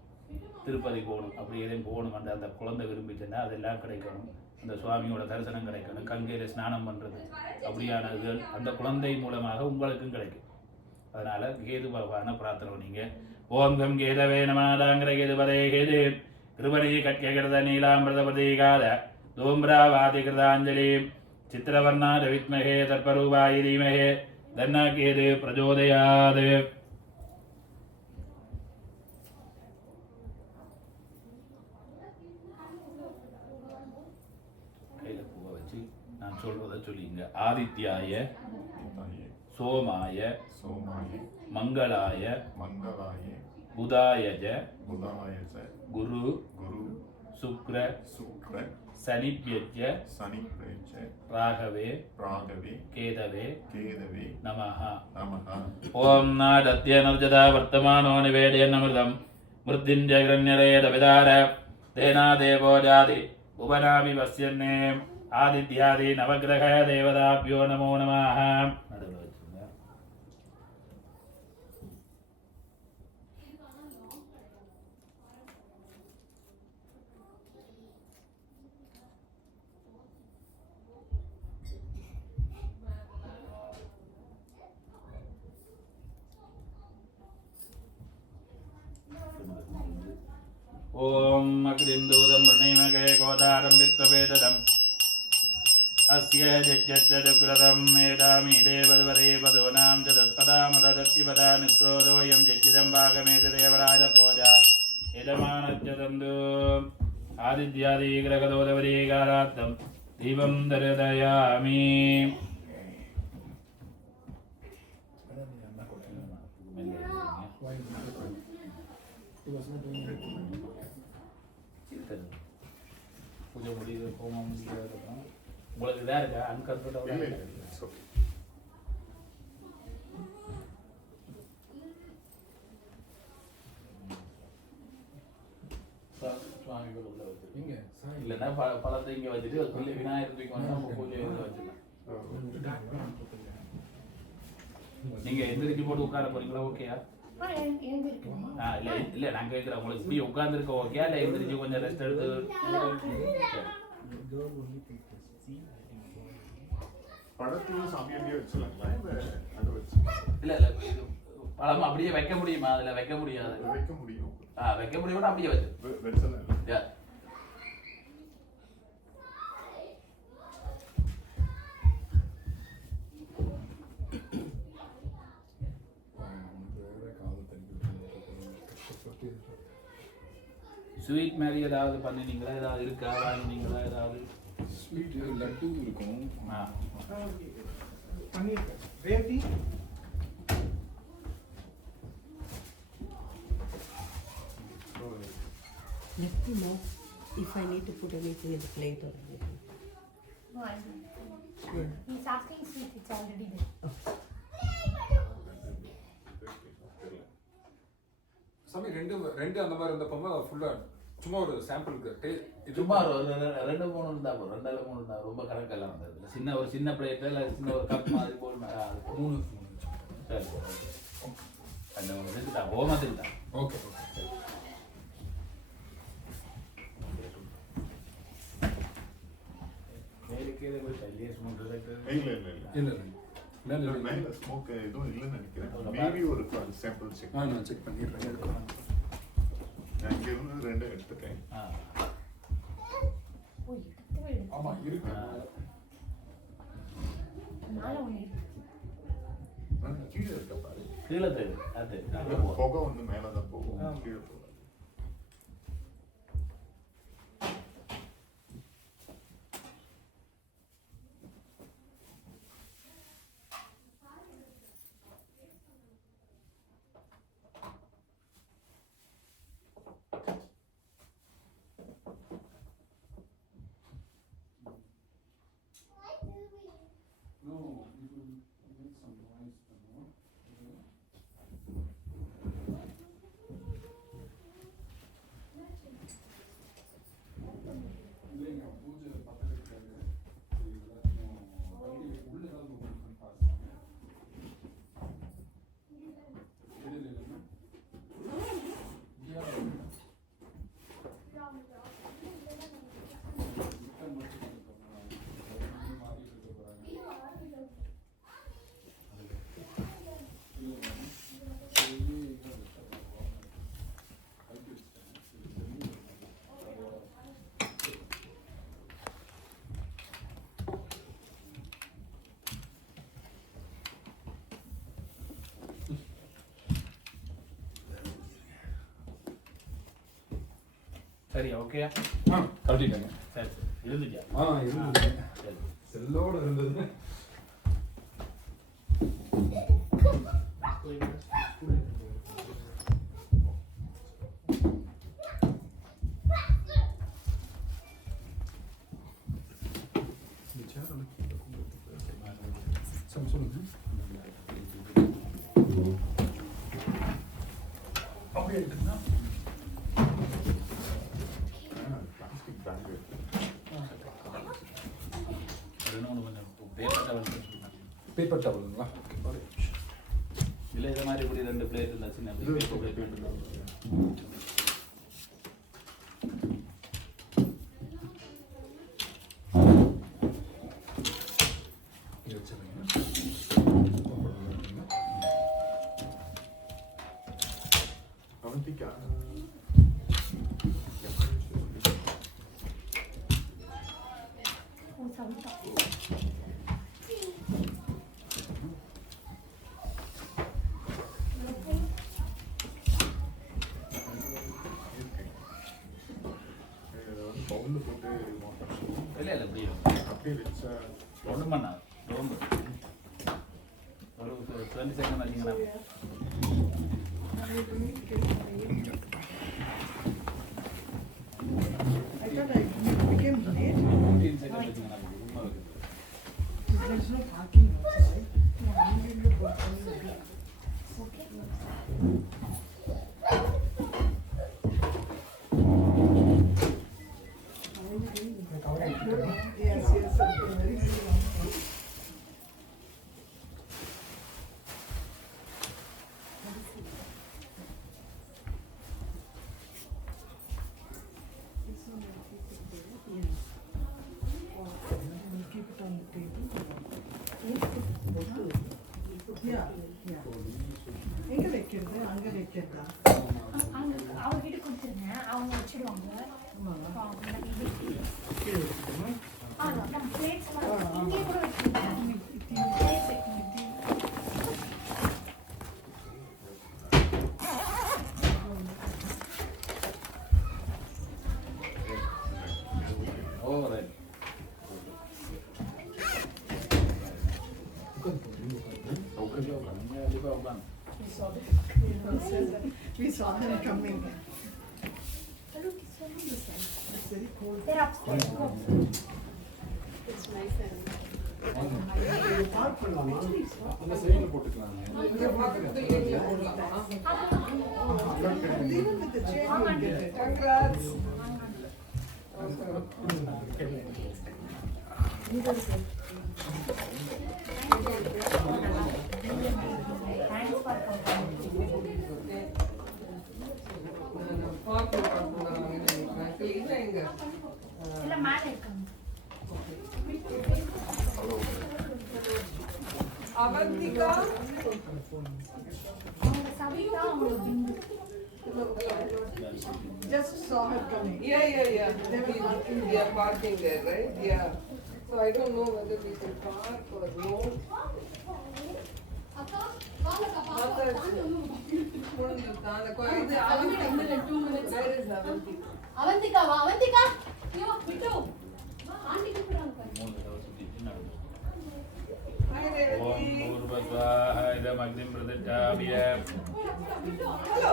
திருப்பதி போகணும், அப்படி எதையும் போகணும் அந்த குழந்தை விரும்பிச்சுன்னா அதெல்லாம் கிடைக்கணும். அந்த சுவாமியோட தரிசனம் கிடைக்கணும், கங்கையில் ஸ்நானம் பண்ணுறது அப்படியான இதுகள் அந்த குழந்தை மூலமாக உங்களுக்கும் கிடைக்கும். அதனால் கேது பகவானை பிரார்த்தனை பண்ணிங்க. ஓம் கம் கேதவே நமதாங்கிற கேதுபதே கேது கிருபணி கட்கிருத நீலாம்பிரதபதீகாத தூம்ராவாதி கிருதாஞ்சலி சித்திரவர்ணா ரவித்மகே தர்பரூபாயி தீமகே தன்னா கேது பிரஜோதயாது. கையில் பூவை வச்சு நான் சொல்றதை சொல்லிங்க. ஆதித்யாய சோமாய மங்களாய புதாயஜ குரு சுக்ர சனிப்யஜ ராகவே கேதவே நமஹ. ஓம் நாதத்யனர்ஜதா வர்த்தமானோ நிவேதயன்னமிர்தம் மிருத்யுஞ்சயரண்யரேத விதார தேனா தேவோ ஜாதி உபநாமி வஸ்யன்னே ஆதித்யாதி நவகிரக தேவதாப்யோ நமோ நமஹ. ஓம் அக்ரிந்தூதம் பிரணீமகே கோதாரம் வித்வவேதம் அஸ்ய ஜஜ்ஜத்ருக்ரதம் மேதாமி தேவதவரே வதோனாம் ஜதத்பதாமதத்யபதா நிக்ரோதோயம் ஜஜ்ஜிதம் பாகமேத தேவராஜ பூஜா யஜமானஜ்ஜதந்து ஆதித்யாதி கிரகதோதவரீகாராத்தம் தீபம் தரதயாமி. பூஜை முடியுது, ஹோமம் முடிக்கிறதுக்கப்புறம் உங்களுக்கு இதாக இருக்கா அன்கம்ஃபர்டபுளாக சுவாமிகள் உள்ள வச்சுருக்கீங்க. இல்லைன்னா பழத்தை இங்கே வச்சுட்டு அதுக்குள்ளே விநாயகர் தூக்கி வந்து நம்ம பூஜை வச்சுக்கலாம். நீங்கள் எந்திரிச்சு போட்டு உட்கார போறீங்களா? ஓகேயா? இல்ல நான் கேட்கிறேன் உங்களுக்கு இப்படி உட்கார்ந்துருக்க ஓகே, இல்லை எழுந்திரிச்சு கொஞ்சம் ரெஸ்ட் எடுத்து இல்ல இல்ல பழம் அப்படியே வைக்க முடியுமா? அதுல வைக்க முடியாது. வைக்க முடியும் அப்படியே வச்சு ஸ்வீட் மாதிரி ஏதாவது பண்ணினீங்களா? ஏதாவது இருக்கா? வாங்கினீங்களா? ஏதாவது ஸ்வீட் லட்டு இருக்கும். பண்ணிருக்கேன். Revathi Let me know if I need to put anything in the plate or anything. No, I don't. He's asking sweet, it's already there. சாமி ரெண்டு அந்த மாதிரி இருந்தப்போ ஃபுல்லா சும்மா ஒரு சாம்பிளுக்கு சும்மா ரெண்டு மூணு இருந்தா போதும். 2 3 இருந்தா ரொம்ப கணக்கெல்லாம் வந்தது. சின்ன ஒரு சின்ன பிளேட்ல இல்லை சின்ன ஒரு கப் மாதிரி போல் 3 சரி அந்த இதுக்கு தான் ஹோமத்துக்கு தான். ஓகே மேல ஸ்மோக் எதுவும் இல்லைன்னு நினைக்கிறேன். மேபி ஒரு சாம்பிள் செக் நான் செக் பண்ணிடுறேன். நான் இங்க இருந்து 2 எடுத்துட்டேன். ஆமா இருக்கு. கீழே இருக்க பாரு. கீழே தெரியுது. அது புகை வந்து மேலதான் போகும், கீழே போகும். சரி ஓகேயா? கட்டிட்டேங்க. சரி சரி இருந்துட்டியா? இருந்தது. சரி செல்லோட இருந்தது. சொல்லுங்க. அப்படியே இருக்குங்களா? பிளாஸ்டிக் பேக் கொஞ்சம் பேப்பர் டவல் பேப்பர் டவலுங்களா? இல்லை இதை மாதிரி இப்படி 2 பிளேட் இருந்தால் சின்ன பேப்பர் பிளேட் வேணும். அவந்திக்கா ஓ சவுண்டா பவுல்ல போட்டு இல்லை இல்லை இப்படி அப்படியே வச்சா ஒன்றும் பண்ணா ரொம்ப ஒரு 20 செகண்ட் வச்சிங்கன்னா I thought I became late. 15 second வச்சிங்கன்னா ரொம்ப இருக்குது. There's no parking outside. I'm going to go outside. Okay Yes, yes, okay, very good. Keep it on the table. Yeah, yeah. எங்க வைக்கிறது அங்க வைக்கிறதா அங்கே அவர்கிட்ட கொடுத்துருங்க அவங்க வச்சிடுவாங்க கீழே வச்சுக்கோமா நம்ம பிளேட்ஸ் இங்கே கூட வச்சுருக்கோம் பிளேட்ஸ் வைக்கணும் ஓ ரைட் கண்டிப்பாக உட்காந்து We saw them coming. Look, it's so nice. It's very cold. They're upstairs. Go. Park பண்ணலாமா அந்த சைடுல போட்டுக்கலாங்க. Even with the chair you will get it. Congrats. Thanks for coming. இல்லை மேலே இருக்காங்க Avantika, அவங்க சவிதா அவங்க பிந்து Just saw her coming. yeah. We are parking there, right? Yeah. So I don't know whether we can park or no. Where is Avantika? Avantika, yo, Mitu, auntie கூப்பிடுறாங்க பாரு. 3 தடவை சுத்திட்டு நடந்து Hi, ஓம் Revati. பூர்வஸ்வாஹ இதம் அக்னிம் பிரதிஷ்டாபிய Hello.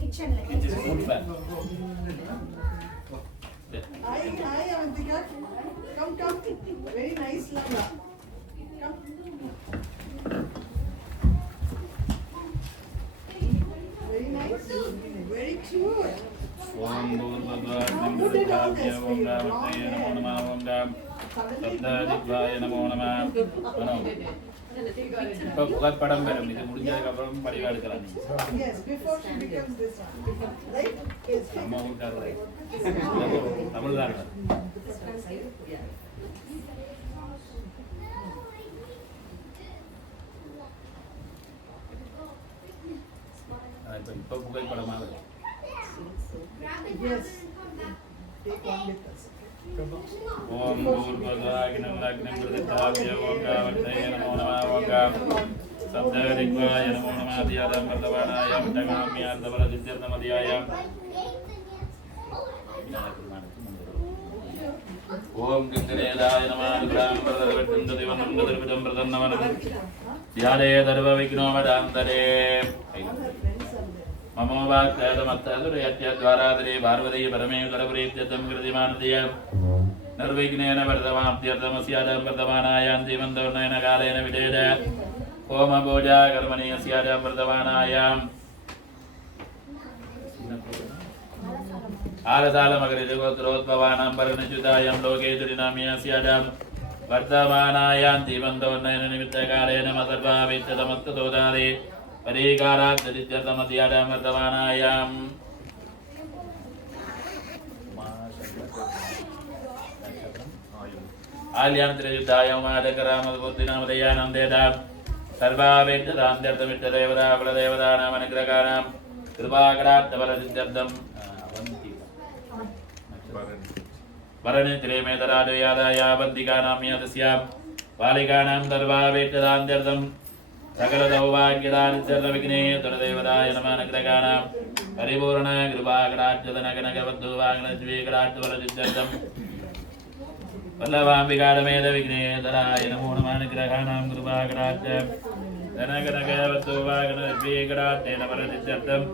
கிச்சன்ல It is food fan. Hi, Avantika. Come. Very nice, Lama. Come. Very nice. Very cute. ஓம் பூர்வஸ்வாஹ பிரதிஷ்டாபிய ஓம் காமத்ரய நமோ நமः ஓம் com சப்தாதித்வாய நமோ நமः இப்போ புகைப்படம் பெறும் இது முடிஞ்சதுக்கு அப்புறம் படிவா எடுக்கலாம் நீங்க Yes, before she becomes this one. Right? Yes. நம்ம ஊருக்காரரை தமிழ் தான் Yeah. இப்போ புகைப்படமாக Yes. Take one with us. ஓம் பூர்வஸ்வாஹ அக்னிம் பிரதிஷ்டாபிய ஓம் காமத்ரய நமோ நமः ஓம் காம் सप्तदिग्वाय नमो नमः धियादां वर्धमानाय विट्टकाम्यार्धबलसिद्ध्यर्थमधियाय ओम गंगनेदाय नमः विग्रहं वरदविट्टुन्ददिवनं प्रसन्नवनं ध्याने सर्वविघ्नोपशान्तये ममो वाक्तमत्तदुरयत्यद्वारादरे पार्वती परमेश्वरप्रीत्यर्थं कृतिमानदीय निर्विघ्नेन वर्धमाप्त्यर्थमस्यादं वर्धमानायां जीवन्तोन्नयन कालेन विदेद ओम पूजा कर्मणि अस्यादं वर्धमानायां आलसालमगरिजगोत्रोद्भवानां वर्णच्युतायां लोके दुरिनाम्यस्यादं वर्धमानायां जीवन्तोन्नयन निमित्तकालेन मसर्वावेत्तमत्ततोदारे परिकाराद्यर्थमस्यादं वर्धमानायां आल्यान्त्रयुद्धायं मादकरामद्बुद्धिनामदयानं देदां सर्वावेद्यदान्त्यर्थमिष्टदेवता कुलदेवतानामनुग्रहाणां कृपाकरात्तबलसिद्ध्यर्थम् वरणित्रेमेतराजयादायावन्तिकानां यदस्यां बालिकानां सर्वावेद्यदान्त्यर्थं सकलसौभाग्यदानित्यर्थविघ्ने दुरदेवताय नमानुग्रहाणां परिपूर्ण कृपाकराज्यधनगणगवद्धूवाङ्गलज्वीकराज्यबलसिद्ध्यर्थम् वल्लभाम्बिकाडमेदविघ्नेतराय नमो नमानुग्रहाणां कृपाकराज्य धनगणगवद्धूवाङ्गलज्वीकराज्येन बलसिद्ध्यर्थम्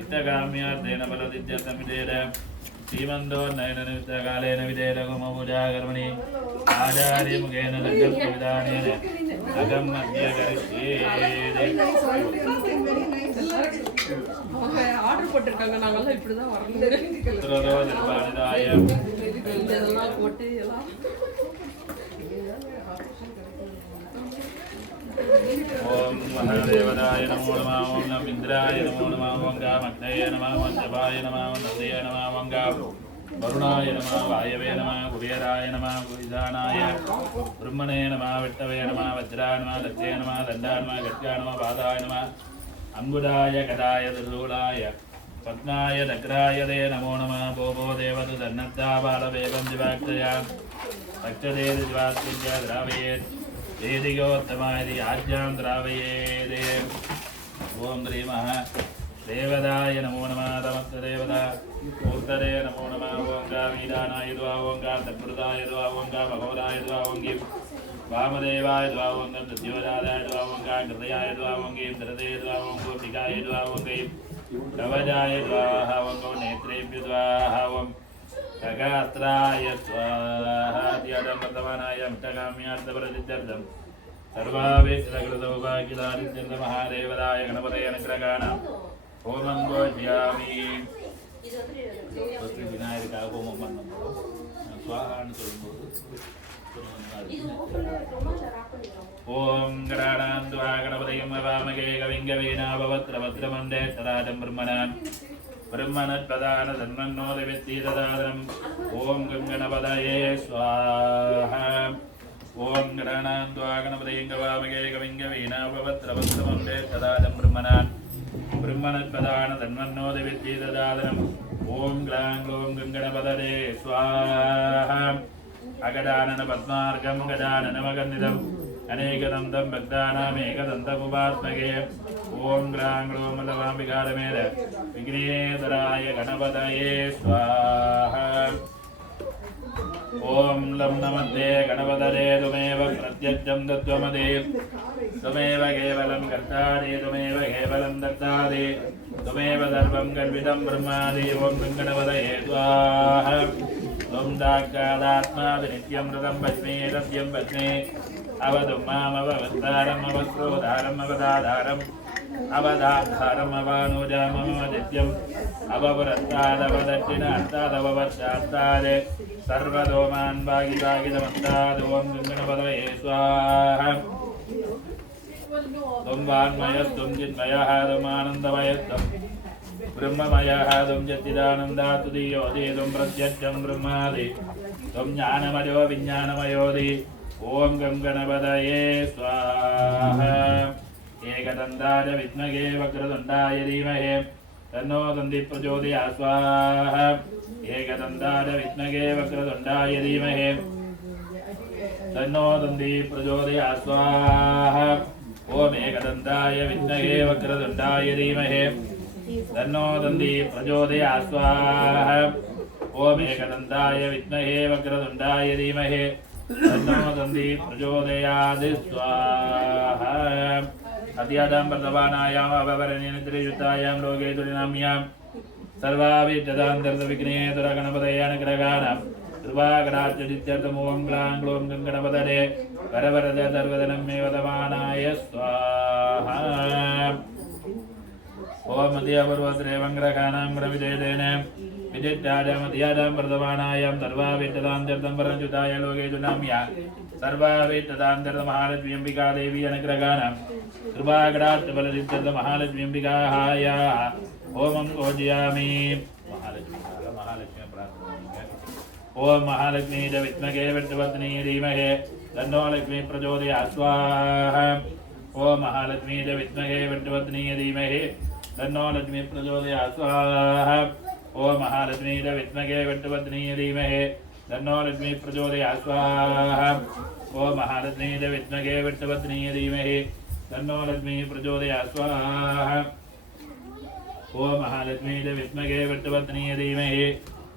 इष्टकाम्यार्थेन बलसिद्ध्यर्थं विदेद श्रीमन्तोन्नयननिमित्तकालेन विदेद गोमपूजा कर्मणि आचार्यमुखेन सङ्कल्पविधानेन अगं मध्य करिष्ये ஆர்டர் போட்டிருக்காங்க நாங்கெல்லாம் இப்படிதான் வரணும் இதெல்லாம் போட்டு எல்லாம் ओम महादेवताय नमो नमः ओम नम इंद्राय नमो नमः ओम गामग्नये नमः ओम जपाय नमः ओम नंदये नमः ओम वरुणाय नमः वायवे नमः कुबेराय नमः कुविधानाय ब्रह्मणे नमः विष्णवे नमः वज्राय नमः लक्ष्ये नमः दण्डाय नमः गत्याय नमः पादाय नमः अंगुडाय गदाय दुर्लूलाय पद्माय दग्राय दे नमो नमः भोभो देवतु धन्नद्धा बालवेगं दिवाक्षया रक्षते दिवात्विद्या द्रावयेत् वेदिकोत्तमायदि आज्ञां द्रावयेदे ओम श्रीमः देवदाय नमो नमः तमस्तदेवता मूर्तरे नमो नमः ओम गा वीरानाय द्वा ओम गा तत्पुरुषाय द्वा ओम गा भगवदाय द्वा ओम गिं वामदेवाय द्वा ओम गं प्रद्योदाय द्वा ओम गा हृदयाय द्वा ओम गिं धरते द्वा ओम गोपिकाय द्वा ओम गिं कवचाय द्वा ओम गो नेत्रेभ्यो द्वा ओम खगास्त्राय स्वाहा ध्यानं वर्तमानाय मिष्टकाम्यार्थबलसिद्ध्यर्थं सर्वावेशसकलसौभाग्यदारिद्र्यं महादेवदाय गणपतये अनुग्रहाणां होमं घोषयामि विनायक होमं பண்ணும்போது स्वाहाன்னு சொல்லும்போது ओम गणानां द्वा गणपतयं वामगे कविङ्गवीणाभवत्रभद्रमन्दे तदाजं ब्रह्मणान् ब्रह्मणत्प्रदान धन्वन्नो देवेत्तीददादनम् ओम गणपतये स्वाहा ओम गणानां द्वा गणपतयं वामगे कविङ्गवीणाभवत्रभद्रमन्दे तदाजं ब्रह्मणान् ब्रह्मणत्प्रदान धन्वन्नो देवेत्तीददादनम् ओम ग्लां ग्लौं गणपतये स्वाहा अगदानन पद्मार्गं गजाननमगन्निधम् अनेकदन्तं भक्तानामेकदन्तमुपात्मके ओम ग्लां ग्लौं मलवाम्बिकादमेद विघ्नेश्वराय गणपतये स्वाहा ओम लं नमस्ते गणपतये त्वमेव प्रत्यक्षं तत्त्वमसि त्वमेव केवलं कर्तारि त्वमेव केवलं दत्तादि त्वमेव सर्वं कल्पितं ब्रह्मादि ओम गणपतये स्वाहा त्वं साक्षादात्मादि नित्यं रतं भस्मे सत्यं भस्मे अवतु मामवतारम् अवस्रोधारम् अवदाधारम् अवदाधारम् अवानुजाममदित्यम् अवपुरस्तादवदक्षिणास्तादववर्षास्ताद् सर्वतोमान् भागिभागितमस्ताद् ॐ गणपतये स्वाहा त्वं वाङ्मयस्त्वं चिन्मयः त्वमानन्दमयस्त्वं ब्रह्ममयः त्वं चिदानन्दातुदीयोधि त्वं प्रत्यक्षं ब्रह्मादि त्वं ज्ञानमयो विज्ञानमयोधि ओम गं गणपतये स्वाहा एकदन्ताय विद्महे वक्रतुण्डाय धीमहि तन्नो दन्तिः प्रचोदयात् स्वाहा एकदन्ताय विद्महे वक्रतुण्डाय धीमहि तन्नो दन्तिः प्रचोदयात् स्वाहा ओम एकदन्ताय विद्महे वक्रतुण्डाय धीमहि तन्नो दन्ती प्रचोदयात् स्वाहा ओम एकदन्ताय विद्महे वक्रतुण्डाय धीमहि तन्नो दन्ती प्रचोदयात् स्वाहा अद्यादां वर्तमानायाम् अववरणेन त्रियुक्तायां लोके तुलिनाम्यां सर्वाभिष्टदान्तर्विघ्नेतुरगणपतयानुग्रहाणां कृपाकटाक्षदित्यर्थमों ग्लां ग्लों गङ्गणपतये वरवरद सर्वदनं मे वदमानाय स्वाहा ओम अद्यापर्वत्रेवं ग्रहाणां ग्रहविदेन विदित्यादां वर्तमानायां सर्वाभिष्टदान्तर्तं परञ्च्युताय लोके तुलिनाम्यां सर्वाभिष्टदान्तर्महालक्ष्म्यम्बिका देवी अनुग्रहाणां कृपाकटाक्षबलदित्यर्थमहालक्ष्म्यम्बिकाय ओम पूजयामि महालक्ष्मी प्रार्थना ओम महालक्ष्मी च विद्महे विष्णुपत्नी धीमहि तन्नो लक्ष्मी प्रचोदयात् स्वाहा ओम महालक्ष्मी च विद्महे विष्णुपत्नी धीमहि तन्नो लक्ष्मी प्रचोदयात् स्वाहा ओम महालक्ष्मी च विद्महे विष्णुपत्नी धीमहि तन्नो लक्ष्मी प्रचोदयात् स्वाहा ओम महालक्ष्मी च विद्महे विष्णुपत्नी धीमहि तन्नो लक्ष्मी प्रचोदयात् स्वाहा ओम महालक्ष्मी च विद्महे विष्णुपत्नी धीमहि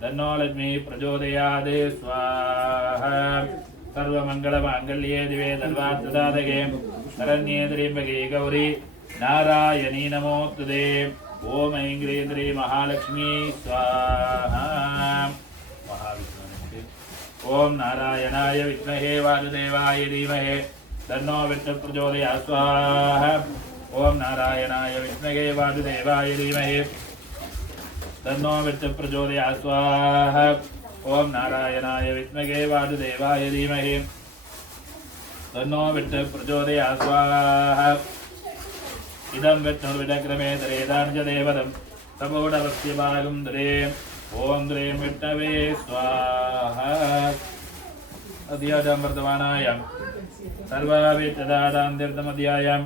तन्नो लक्ष्मी प्रचोदयात् स्वाहा सर्वमङ्गलमाङ्गल्ये दिवे सर्वार्थसाधके शरण्ये त्र्यम्बके गौरी नारायणी नमोस्तुते ओम ऐं ह्रीं श्रीं महालक्ष्मी स्वाहा ओम नारायणाय विद्महे वासुदेवाय धीमहि तन्नो विष्णुः प्रचोदयात् स्वाहा ओम नारायणाय विद्महे वासुदेवाय धीमहि तन्नो विष्णुः प्रचोदयात् स्वाहा ओम नारायणाय विद्महे वासुदेवाय धीमहि तन्नो विष्णुः प्रचोदयात् स्वाहा इदं विष्णुर्विदक्रमे तरेदां च देवतं तपोडवस्य भागं दरे ओम द्रीं विष्णवे स्वाहा अध्यायां वर्तमानायां सर्वाभिष्टदादान्त्यर्थमध्यायां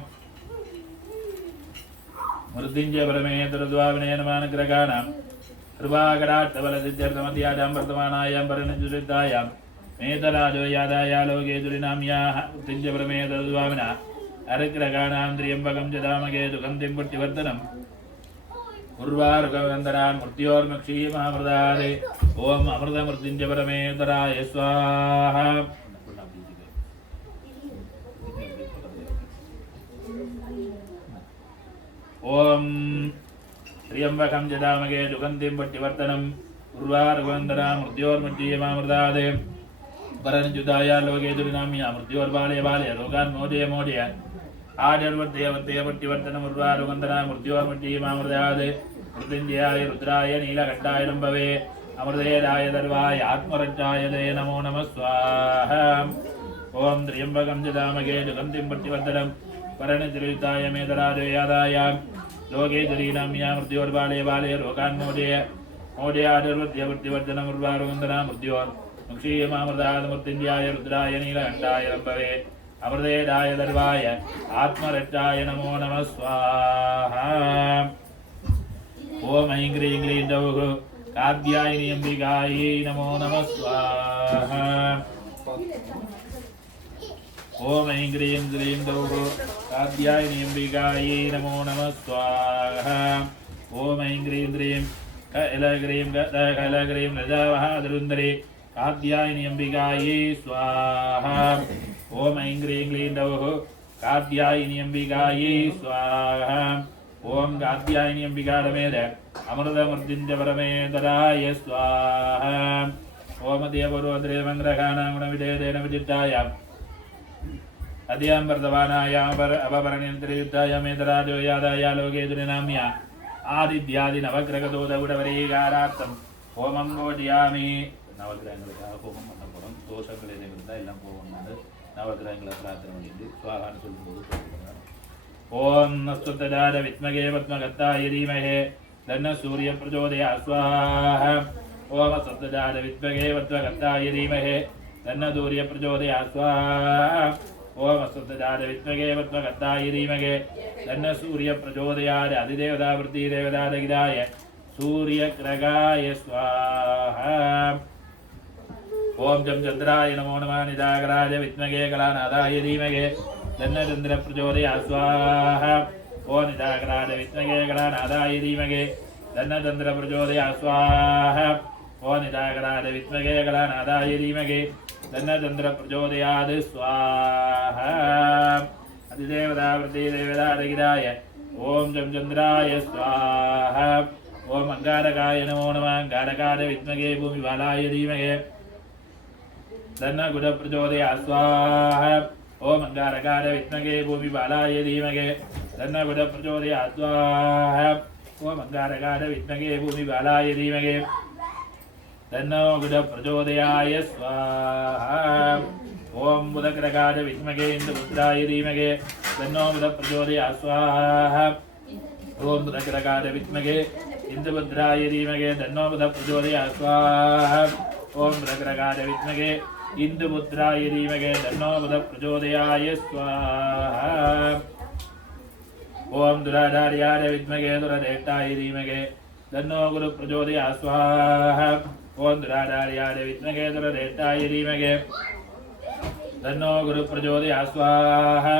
मृत्युञ्जय परमेश्वरद्वाविने नमानुग्रहाणां कृपाकटाक्षबलसिद्ध्यर्थमध्यायां वर्तमानायां परिणिजुसिद्धायां मेतराजो यादाया लोके तुलिनाम्याः मृत्युञ्जय परमेश्वरद्वाविना अनुग्रहाणां त्र्यम्बकं च दामके सुगन्धिं पुष्टिवर्धनम् उर्वारुकवन्दनान् मृत्योर्मुक्षीयमामृतादे ओम अमृतमृत्युञ्जय परमेश्वराय स्वाहा ओम त्र्यम्बकं जदामगे सुगन्धिं पुष्टिवर्धनम् उर्वारुकवन्दनान् मृत्योर्मुक्षीयमामृतादे परञ्च्युताय लोके तुलिनाम्याः मृत्योर्बाले बाले रोगान् मोदय मोदय आजर्वर्धय पुष्टिवर्धनम् उर्वारुकवन्दनान् मृत्योर्मुक्षीयमामृतादे मृत्युञ्जयाय रुद्राय नीलकण्ठाय लम्बवे अमृतेराय सर्वाय आत्मरक्षाय ते नमो नमः स्वाहा ओम त्र्यम्बकं जदामगे सुगन्धिं पुष्टिवर्धनम् परिणिजुसिद्धाय मेतराजो यादाय लोके तुलिनाम्याः मृत्योर्बाले बाले रोगान् मोदय मोदय आजर्वर्धय पुष्टिवर्धनम् उर्वारुकवन्दनान् मृत्योर्मुक्षीयमामृतादे मृत्युञ्जयाय रुद्राय नीलकण्ठाय लम्बवे अमृतेराय सर्वाय आत्मरक्षाय नमो नमः स्वाहा ओम ऐं ह्रीं क्लीं सौः कात्यायनी अम्बिकायै नमो नमः स्वाहा ओम ऐं ह्रीं श्रीं सौः कात्यायनी अम्बिकायै नमो नमः स्वाहा ओम ऐं ह्रीं श्रीं कलग्रीं रजावहाधुरुन्दरी कात्यायनी अम्बिकायै स्वाहा ओम ऐं ह्रीं क्लीं सौः कात्यायनी अम्बिकायै स्वाहा ओम कात्यायनी अम्बिकामेद अमृतमृत्युञ्जय परमेश्वराय स्वाहा ओम देवरोद्रेवं ग्रहाणां गुणविधेयेन विदितायां अद्यां वर्तमानायां अपवर्णयन्त्रयुद्धायां मेतराजो यादाय लोके तुलिनाम्याः आदित्यादिनवग्रहदोषगुणवरीकारार्थं होमं पूजयामि नवग्रहங்களுக்காக ஹோமம் பண்ணப்படும் தோஷங்கள் எதுவும் இருந்தால் எல்லாம் போகணும் நவகிரகங்களை பிரார்த்தனை பண்ணிட்டு சுவாகான்னு சொல்லும்போது போட்டுக்கிறாங்க ओम नस्तुतदार विद्महे पद्मगताय धीमहि तन्नः सूर्यः प्रचोदयात् स्वाहा ओम सप्तदार विद्महे पद्मगताय धीमहि तन्नः सूर्यः प्रचोदयात् स्वाहा ओम सप्तदार विद्महे पद्मगताय धीमहि तन्नः सूर्यः प्रचोदयात् अधिदेवता वृत्तिदेवतादगिराय सूर्यग्रहाय स्वाहा ओम जम चंद्राय नमो नमः निदाकराय विद्महे कलानादाय धीमहि தன்ன சந்திர பிரச்சோதயா ஸ்வாஹா ஓம் நிதாகராஜ வித்மகே கலாநாதாய தீமகே தன்ன சந்திர பிரச்சோதயா ஸ்வாஹா ஓம் நிதாகராஜ வித்மகே கலாநாதாய தீமகே தன்ன சந்திர பிரச்சோதயாது ஸ்வாஹா அதிதேவதா பிரதிதேவதா ரகிதாய ஓம் ஜம் சந்திராய ஸ்வாஹா ஓம் அங்காரகாய நமோ நம அங்காரகாய வித்மகே பூமி பாலாய தீமகே தன்ன குட பிரச்சோதயா ஸ்வாஹா ஓம் அங்காரகாய வித்மகே பூமி பாலாய தீமகே தன்ன குட பிரச்சோதயா ஸ்வாஹா ஓம் அங்காரகாய வித்மகே பூமி பாலாய தீமகே தன்னோ குட பிரச்சோதயாய ஸ்வாஹா ஓம் புதகிரகாய வித்மகே இந்திரபுத்ராய தீமகே தன்னோ புத பிரச்சோதயா ஸ்வாஹா ஓம் புதகிரகாய வித்மகே இந்திரபுத்ராய தீமகே தன்னோ புத பிரச்சோதயா ஸ்வாஹா ஓம் புதகிரகாய வித்மகே இந்துபுத்ராய தீமகே தன்னோ புத பிரச்சோதயாய ஸ்வாஹா ஓம் துராதாரியாய வித்மகே துரதேட்டாய தீமகே தன்னோ குரு பிரச்சோதயா ஸ்வாஹா ஓம் துராதாரியாய வித்மகே துரதேட்டாய தீமகே தன்னோ குரு பிரச்சோதயா ஸ்வாஹா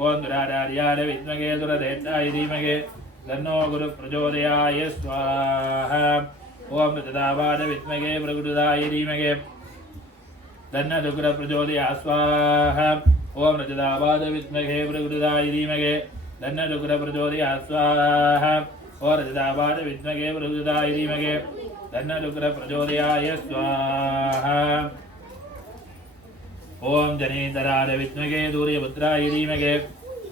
ஓம் துராதாரியாய வித்மகே துரதேட்டாய தீமகே தன்னோ குரு பிரச்சோதயாய ஸ்வாஹா ஓம் ரஜதாவாய வித்மகே பிரகுருதாய தீமகே தன்ன துக்ர பிரச்சோதயா ஸ்வாஹா ஓம் ரஜதாவாய வித்மகே பிரகுருதாய தீமகே தன்ன துக்ர பிரச்சோதயா ஸ்வாஹா ஓம் ரஜதாவாய வித்மகே பிரகுருதாய தீமகே தன்ன துக்ர பிரச்சோதயாய ஸ்வாஹா ஓம் ஜனேந்தராய வித்மகே சூரியபுத்ராய தீமகே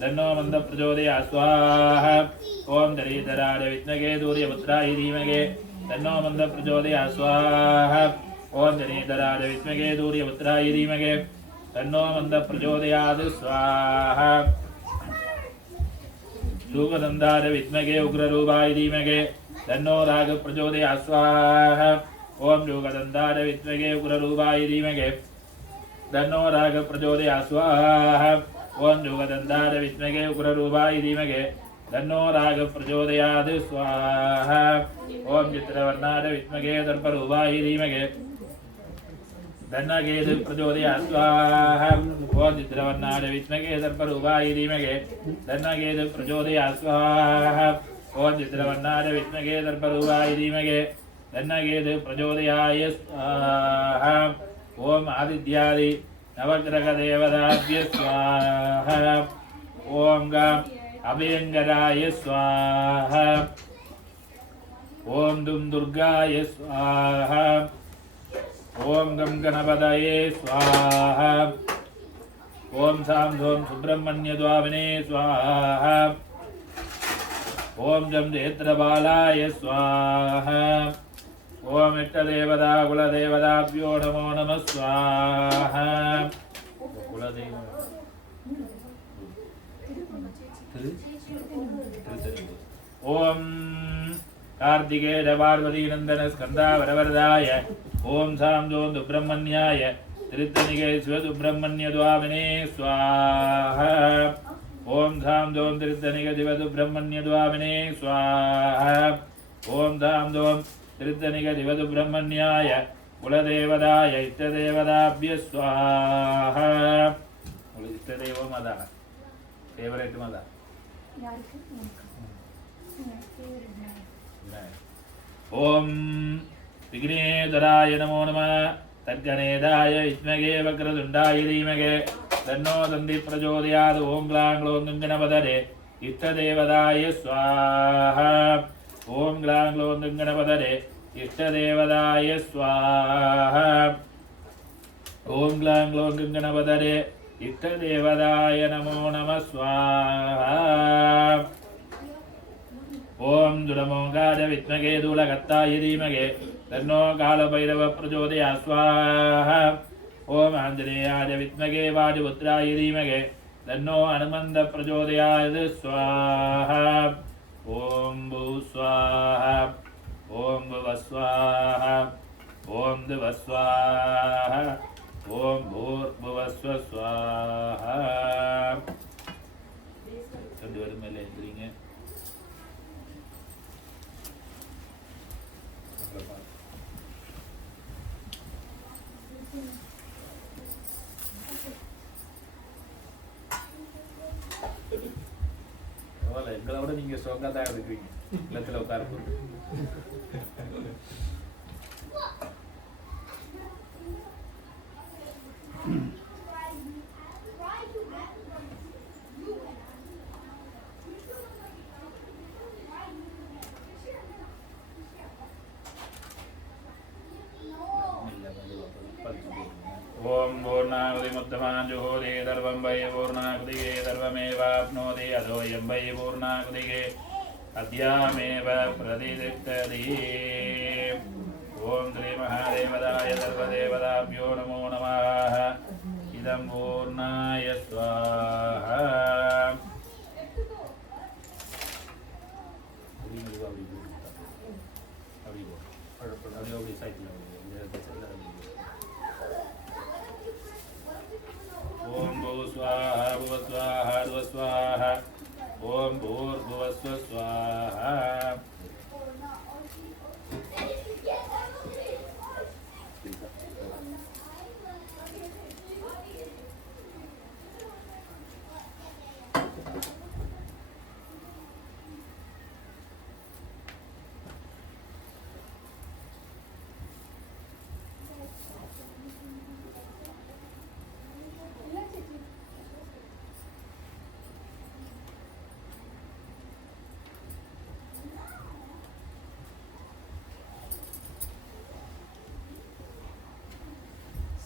தன்னோ மந்த பிரச்சோதயா ஸ்வாஹா ஓம் ஜனேந்தராய வித்மகே சூரியபுத்ராய தீமகே தன்னோ மந்த பிரச்சோதயா ஸ்வாஹா ஓம் ஜனேந்தராய வித்மகே சூரியபுத்ராய தீமகே தன்னோ மந்த பிரச்சோதயாது ஸ்வாஹா சூகதந்தார வித்மகே உக்ரரூபாய தீமகே தன்னோ ராக பிரச்சோதயா ஸ்வாஹா ஓம் சூகதந்தார வித்மகே உக்ரரூபாய தீமகே தன்னோ ராக பிரச்சோதயா ஸ்வாஹா ஓம் சூகதந்தார வித்மகே உக்ரரூபாய தீமகே தன்னோ ராக பிரச்சோதயாது ஸ்வாஹா ஓம் சித்திரவர்ணார வித்மகே தர்பரூபாய தீமகே தன்னகேது பிரச்சோதயா ஸ்வாஹா ஓம் சித்திரவர்ணார வித்மகே தர்பரூபாய தீமகே தன்னகேது பிரச்சோதயா ஸ்வாஹா ஓம் சித்திரவர்ணார வித்மகே தர்பரூபாய தீமகே தன்னகேது பிரச்சோதயாய ஸ்வாஹா ஓம் ஆதித்யாதி நவகிரக தேவதாபிய ஸ்வாஹா ஓம் கம் அபயங்கராய ஸ்வாஹா ஓம் தும் துர்காய ஸ்வாஹா ஓம் கம் கணபதயே ஸ்வாஹா ஓம் சாம் தோம் சுப்பிரமணிய துவாவினே ஸ்வாஹா ஓம் ஜம் ஜேத்ரபாலாய ஸ்வாஹா ஓம் இஷ்டதேவதா குலதேவதாபியோ நமோ நம ஸ்வாஹா குலதேவ ஓம் கார்த்திகேய பார்வதி நந்தன ஸ்கந்தா வரவரதாய ஓம் சாம் ஜோம் சுப்பிரமணியாய திருத்தணிகே சிவ சுப்பிரமணிய துவாமினே ஸ்வாஹா ஓம் சாம் ஜோம் திருத்தணிக சிவ சுப்பிரமணிய துவாமினே ஸ்வாஹா ஓம் சாம் ஜோம் திருத்தணிக சிவ சுப்பிரமணியாய குலதேவதாய இஷ்டதேவதாபிய ஸ்வாஹா உங்களுக்கு இஷ்டதெய்வம் அதான் ஃபேவரேட்டும் அதான் யாருக்கு ஓம் விக்னேஸ்வராய நமோ நம தர்கணேதாய வித்மகே வக்ரதுண்டாய தீமகே தன்னோ தந்தி பிரச்சோதயாத் ஓம் க்ளாங் கணபதரே இஷ்டதேவதாய ஸ்வாஹா ஓம் க்ளாங் கணபதரே இஷ்டதேவதாய ஸ்வாஹா ஓம் க்ளாங் கணபதரே இஷ்டதேவதாய நமோ நம ஸ்வாஹா ஓம் துலமோகாய வித்மகே தூலகத்தாய தீமகே தன்னோ காலபைரவ பிரச்சோதயா ஸ்வாஹா ஓம் ஆஞ்சநேயாய வித்மகே வாஜுபுத்ராய தீமகே தன்னோ அனுமந்த பிரச்சோதயாத் ஸ்வாஹா ஓம் பூ ஸ்வாஹா ஓம் புவ ஸ்வாஹா ஓம் துவ ஸ்வாஹா ஓம் பூர்புவஸ்வ ஸ்வாஹா ரெண்டு பேரும் மேலே எழுதுறீங்க எங்களை விட நீங்க ஸ்ட்ராங்கா தான் இருக்கிறீங்க இல்லத்துல உட்கார போட்டு ஓம் பூர்ணாகுதிமுத்தமாஞ்சுஹோதே தர்வம் வை பூர்ணாகுதிகே தர்வமேவாப்னோதி அதோயம் வை பூர்ணாகுதிகே அத்யாமேவ பிரதிதிஷ்டதி ஓம் ஸ்ரீ மகாதேவதாய சர்வதேவதாभ्यो நமோ நமः இதம் பூர்ணாய ஸ்வாஹா அப்படி சைக்கிள் ஓம் பூ ஸ்வாஹா புவ ஸ்வாஹா துவ ஸ்வாஹா ஓம் பூர்புவஸ்வ ஸ்வாஹா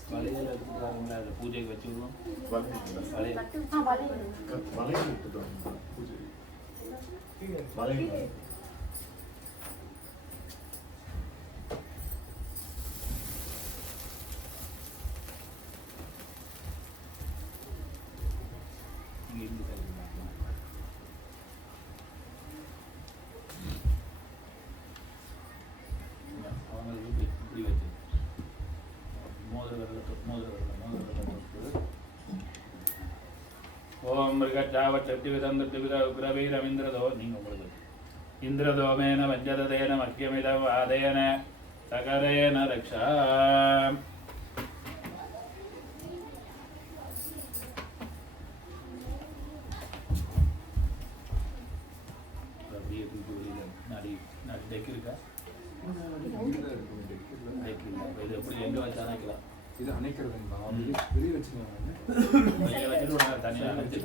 வளையல் எடுத்துக்கிறாங்களா அதை பூஜைக்கு வச்சுக்கணும் வளையல் வளையல் எடுத்துட்டு பூஜை வளையல் இங்கே இருந்து அவங்களுக்கு இப்படி வச்சு ஓம் மிருகச்சாவட்டிவிதந்திரவிதோ நீங்க உங்களுக்கு இந்திரதோமேன வஞ்சதேன மக்கியமிதம் ஆதேன சகரேன ரக்ஷா நடி நடி டெக் இருக்கா டெக் இல்லை இது எப்படி எங்கே வச்சு அணைக்கலாம் இது அணைக்கிறதுங்களா வெளியே வச்சுக்கலாம் வெளியே வச்சுட்டு தனியாக அணைச்சு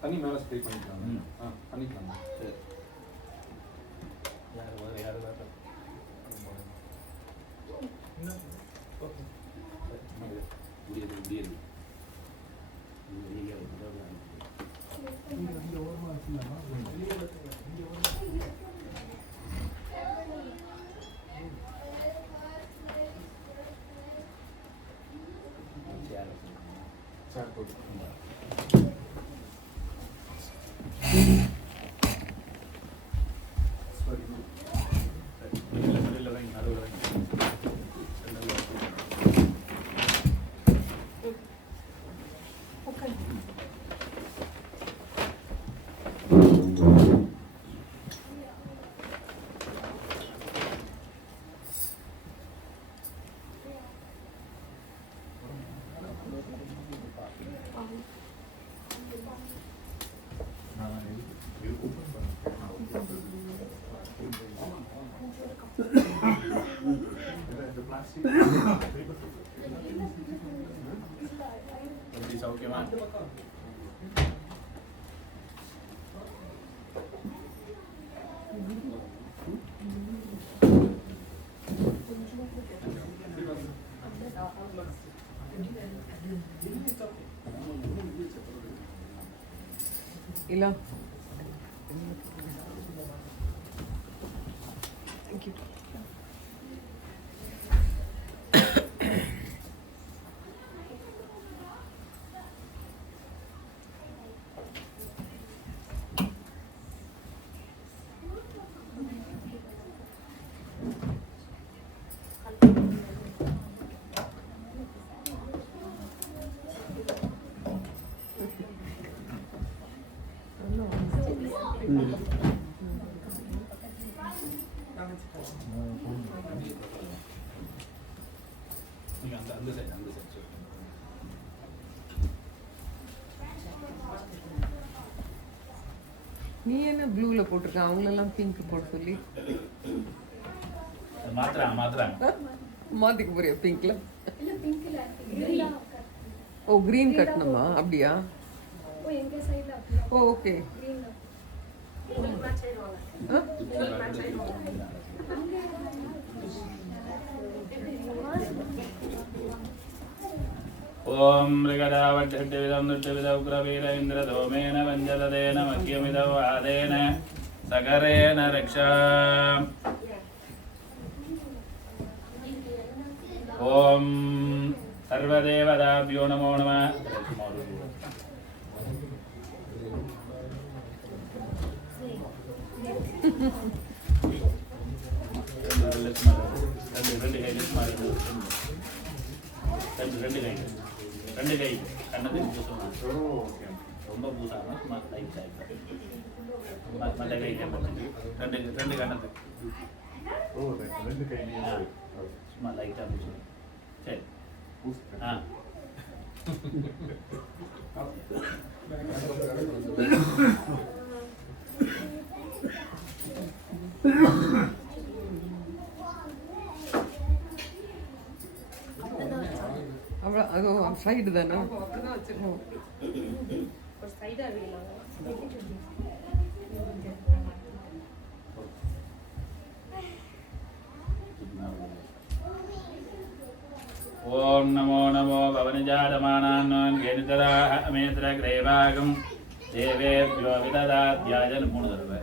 தண்ணி மேலே ஸ்ப்ரே பண்ணிக்கலாம் பண்ணிக்கலாம் சரி யார் வேறு முடியாது முடியாது சார் போட்டு எப்படி சௌக்கியமா இல்ல அந்த சைடு நீ என்ன ப்ளூல போட்டிருக்க அவங்களெல்லாம் பிங்க் போட சொல்லி மாத்துறாங்க மாத்திக்க போறியா பிங்க்ல இல்ல பிங்க்ல கிரீன் ஓ கிரீன் கட்டணுமா அப்படியா ஓ எங்க சைடுல அப்படியே ஓ ஓகே கிரீன் ஓம் மிருகடாவட்டவிதம் துட்டவிதௌக்ரவீர இந்திரதோமேன வஞ்சலதேன மக்கியமிதௌ ஆதேன சகரேன ரக்ஷா ஓம் சர்வதேவதாபியோ நமோ நமः ரெண்டு கை கண்ணது பூசணும் ரொம்ப பூசாமல் சும்மா லைட் மற்ற கை ரெண்டு கண்ணது ஓ ரெண்டு கையிலையும் சும்மா லைட்டாக பூசணும் சரி ஆ அவ்வளோ அது சைடு தானே அப்படிதான் வச்சிருக்கோம் ஒரு சைடா வீடலாம் ஓம் நமோ நமோ பவனிஜாதமானான் கேனிதராக அமேந்திர கிரேவாகம் தேவேभ्यो விததாத்யாஜன் 3 தடவை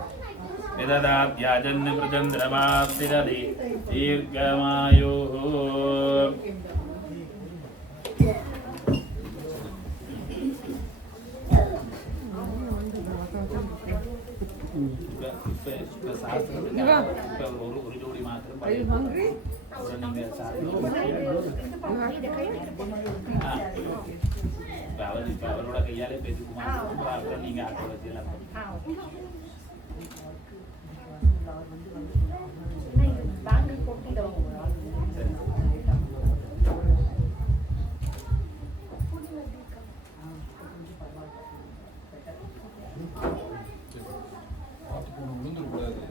விததாத்யாஜன் பிரச்சந்திரமாப்திரதி தீர்க்கமாயு ஒரு ஜோடி மாத்திரம் நீங்க அவரோட கையாலே பேசிக்குமா அப்புறம் நீங்க ஆட்டோ வச்சு எல்லாம் பேங்க் போட்டிடுவோம் விழுந்துடக்கூடாது.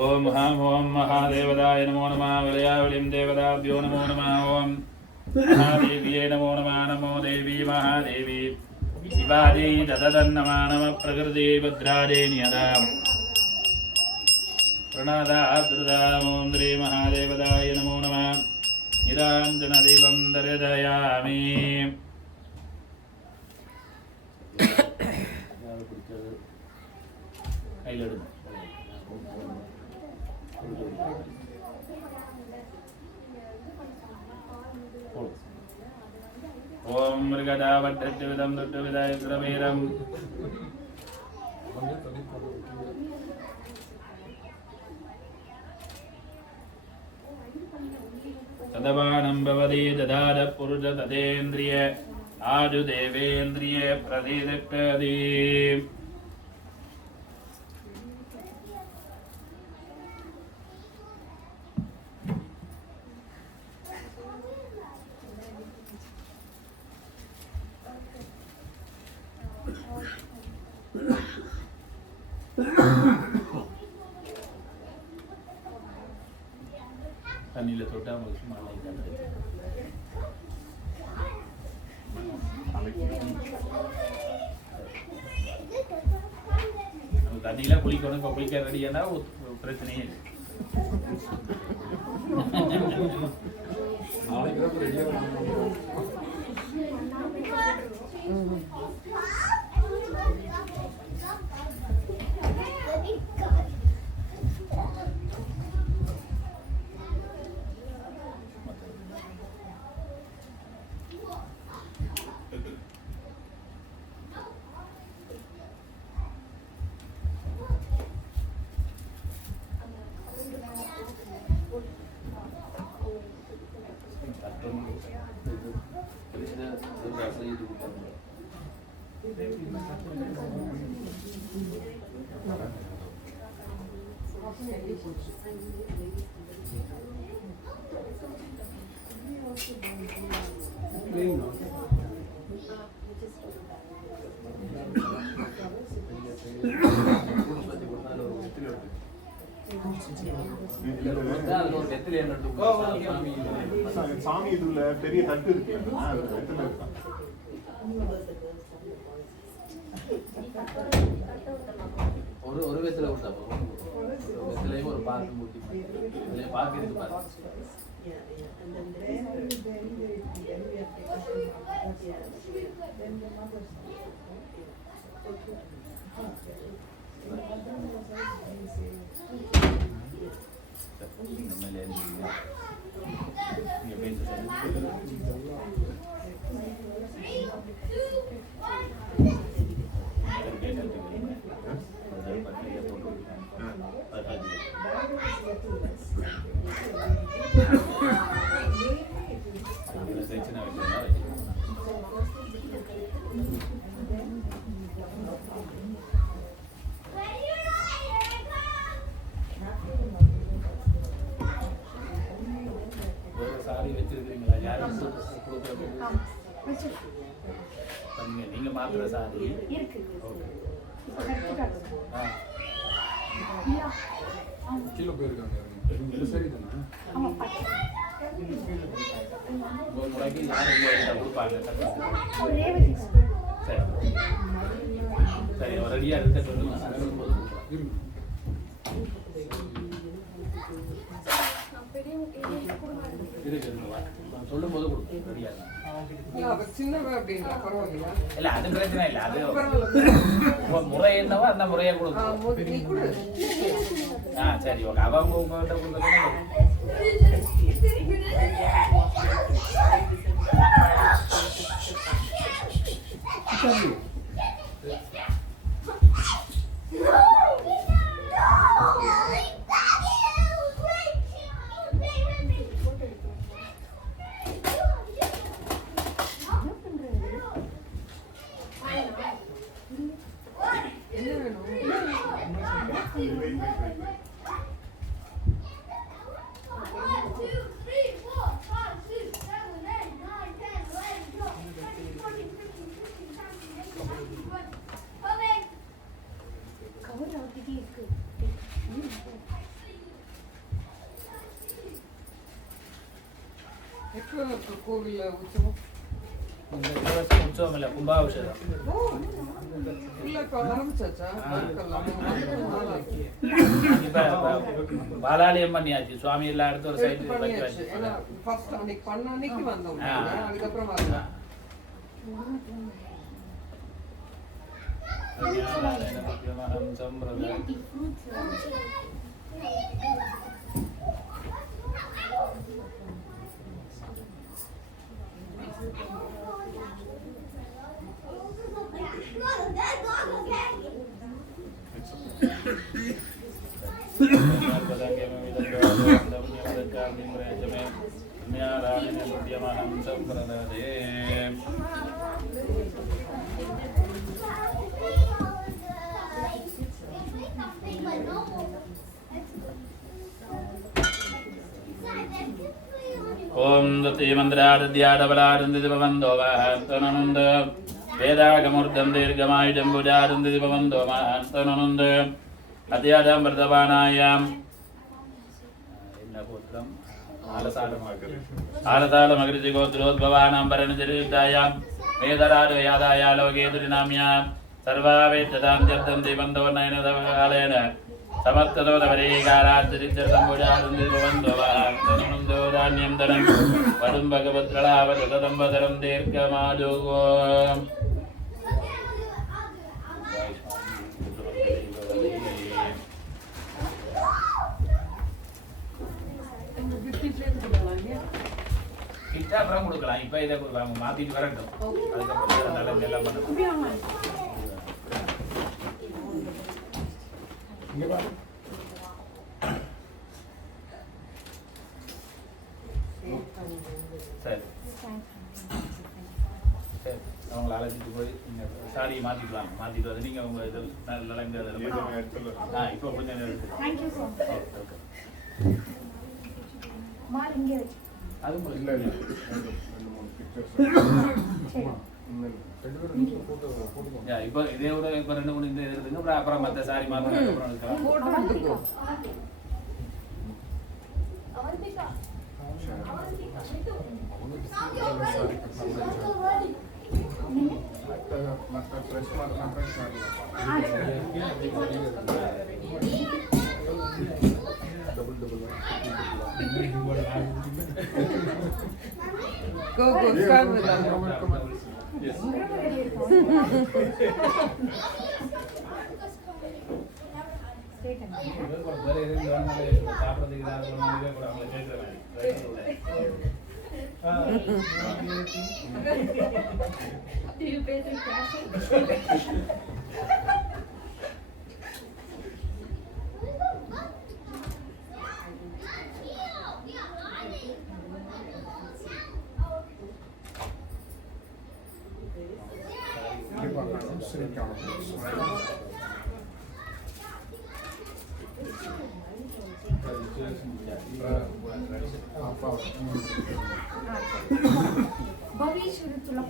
ஓம் ஹம் ஓம் மகாதேவதாய நமோ நமः வலயாவலிம் தேவதாभ्यो நமோ நமः ஓம் மகாதேவியே நமோ நமः நமோ தேவி மகாதேவி சிவாதே தததன்னமா நம பிரகிருதி பத்ராதே நியதாம் பிரணாதாத்ருதாம் ஓம் ஸ்ரீ மகாதேவதாய நமோ நமः நிராஞ்சன தீபம் தரிதயாமி கையில் எடுங்க ஓம் மிருகதாவட்டவிதம் துட்டவிதாயக்ரவீரம் ததவானம் பவதி ததார புருஷ ததேந்திரிய ஆஜு தேவேந்திரிய பிரதிதக்ததி தண்ணியில் தொட்டா உங்களுக்கு சும்மா நம்ம தண்ணியில் குளிக்கணும். இப்போ குளிக்க ரெடியானா பிரச்சனையே இல்லை. நாளைக்கு ரெடியாக அதுல ஒரு வெத்திலே நட்டு சாமி சாமி இதுல பெரிய தட்டு இருக்கு அந்த வெத்தில இருக்கு. ஒரு வெத்தில விட்டா வெத்திலையும் ஒரு பாக்கு மூட்டி இதுல பாக்கு இருக்கு பாரு. நீங்க மாத்திர சாரி இருக்கு. கீழே போயிருக்காங்க இல்லை சரி தானே முறைக்கு யாரும் கொடுப்பாங்க. சரி சரி ரெடியாக இருக்க சொல்லுங்க. சொல்லும் போது கொடுக்கும் ரெடியாக இருக்கும். சின்னவ அப்படின்னா பரவாயில்லையா? இல்ல அது பிரச்சனை இல்லை. அது முறை என்னவோ அந்த முறையை கொடுக்கும். நீ கொடு. சரி ஓகே. அவங்க உங்கள்கிட்ட கொடுக்க என்ன வேணும்? கவர் ஆகிட்டே இருக்கு. எப்போ இருக்கு கோவில்ல உற்சவம்? உற்சவம் இல்லை, கும்பாபிஷேகம். இல்ல இப்ப ஆரம்பிச்சாச்சா? இப்ப பாலாலயம் பண்ணியாச்சு. சுவாமி எல்லாம் எடுத்து ஒரு சைடு பண்ணியாச்சு. ஏன்னா ஃபர்ஸ்ட் அன்னைக்கு பண்ண அன்னைக்கு வந்தோம். அதுக்கப்புறம் வரல. ஓம் தீமந்திராடத்யாடபலாடந்திபவந்தோமஹந்தனனுந்த வேதாகமூர்த்தம் தீர்க்கமாயுடம் புஜாடந்திபவந்தோமஹந்தனனுந்த அத்தியாடம் பிரதவானாயாம் என்ன கோத்திரம்? ஆலசால மகிழ்ச்சி கோத்ரோத்பவானாம் பரணிதிருத்தாயாம் வேதராடு யாதாயா லோகேதுரிநாம்யாம் சர்வாவேத்ததாந்தியர்த்தம் தீபந்தோ நயனதகாலேன சமர்த்ததவரீகாராத்திரிச்சரம்புஜாருந்திபவந்தோமஹந்தனனுந்தோ தான்யம் வரும் பகவத்ரளாவததம்பதரம் தீர்க்கமாலுகோ கிட்ட அப்புறம் கொடுக்கலாம். இப்ப இதை மாத்திட்டு வரட்டும். அதுக்கப்புறம் நல்ல எல்லாம் பண்ணணும். சரி சரி அவங்களை அழைச்சிட்டு போய் நீங்கள் சாரியை மாற்றிக்கலாம். மாற்றிட்டு வந்து நீங்கள் உங்கள் இதில் நலங்க இப்போ கொஞ்சம் நேரம் தேங்க்யூ சார். ஓகே மால் இங்கே வச்சு. அது இல்லை இல்லை இப்போ இதே விட இப்போ 2-3 இந்த இருக்குங்க. அப்புறம் மற்ற சாரி மாற்றினா அப்புறம் எடுக்கலாம். ಮತ್ತೆ ಫ್ರೆಶ್ ಮಾಡ್ಕೊಂಡ್ರೆ Go, stand with them. come on. வேற எதுவும் சாப்பிட்றதுக்கு ஏதாவது கூட அவங்களை கேட்குறேன். Do you pay through cash? भविष्य तुला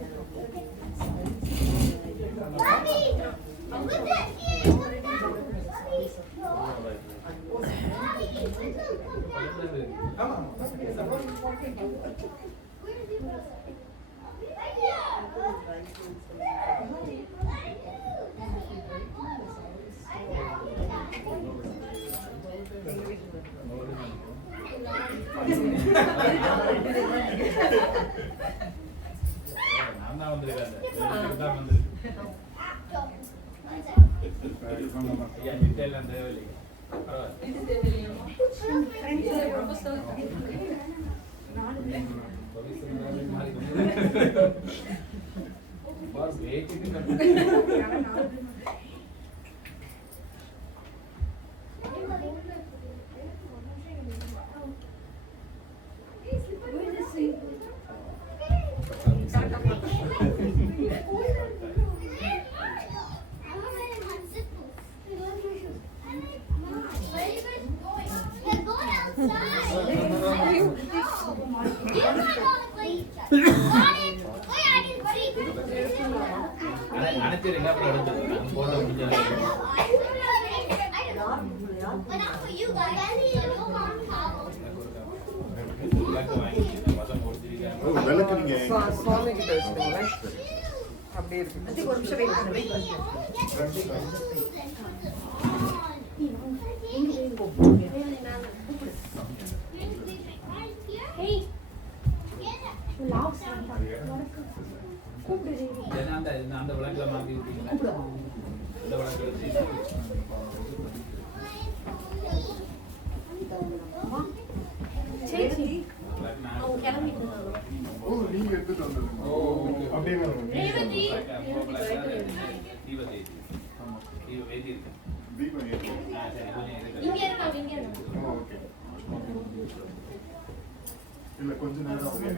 நான் தான் வந்திருக்கேன். தான் வந்திருக்கேன். ஐயா டீட்டெயிலாம் தேவையில்லைங்க. அனுப்பிடுங்க அப்புறம் எடுத்துக்கலாம். போட்டோ முடிஞ்சாலும் விளக்கு நீங்க சுவாமி கிட்ட வச்சுக்கோங்களேன். அப்படியே இருக்கு. ஒரு நிமிஷம் வெயிட் பண்ணுங்க. அந்த விளக்குல மாற்றி விட்டீங்களா? இந்த விளக்கு வச்சு நீங்க எடுத்துட்டு வந்துருங்க. அப்படியே தீபம் ஏற்றி ஓகே. இல்ல கொஞ்ச நேரம் அப்படியே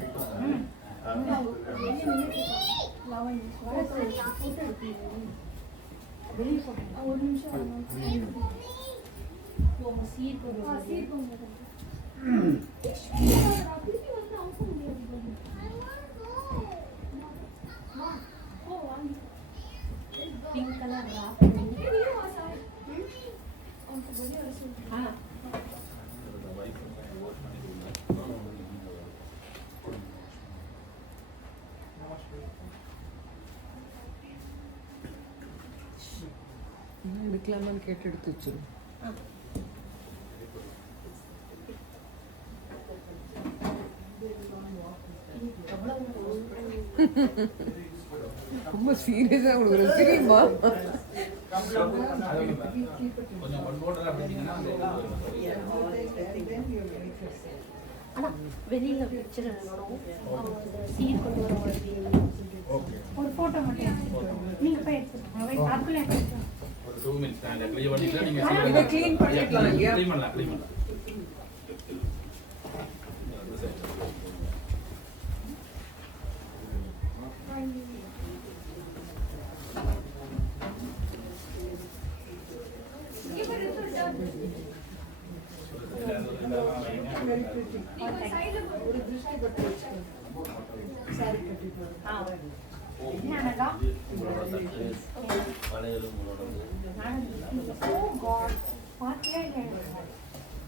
पिंक कलर எடுக்கலாமான்னு கேட்டு எடுத்து வச்சிரும். ரொம்ப சீரியஸா கொடுக்குற தெரியுமா? கொஞ்சம் போட்டோ அப்படிங்கன்னா வெளியில பிக்சர் வரும் சீட் கொண்டு வர மாதிரி ஒரு போட்டோ மட்டும் நீங்க போய் எடுத்துக்கோங்க. கால்குலேட் ஒரு 2 மினிட்ஸ் தான் க்ளீன் பண்ணிட்டு நீங்க இதை க்ளீன் பண்ணிக்கலாம் இல்லையா? க்ளீன் பண்ணலாம்.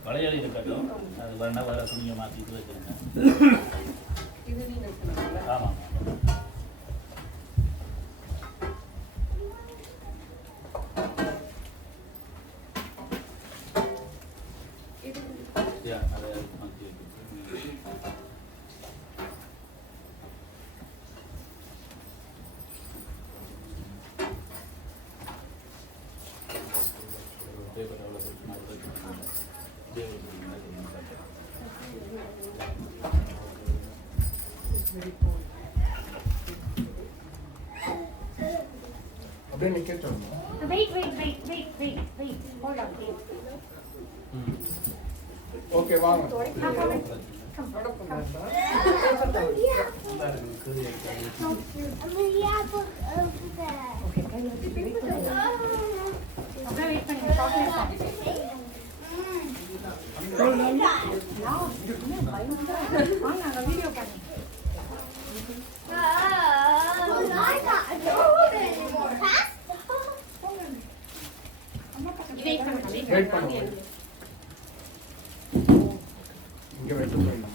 வளையல் இருக்கட்டும். அது வேணா வேற துணியை மாற்றிட்டு வச்சிருக்கேன். இது நீங்க சொன்னீங்களா? ஆமாம் யா அதை மாற்றி அப்படியே நிக்கட்டும். Wait. Hold on, please. Okay வாங்க. Come on. அப்படியே wait பண்ணுங்க. chocolate சாப்பிடுங்க. வாங்க, அங்க வீடியோ பண்ணுங்க. Wait பண்ணுங்க. வெயிட் பண்ணுங்க. இங்க வெயிட் பண்ணுங்க.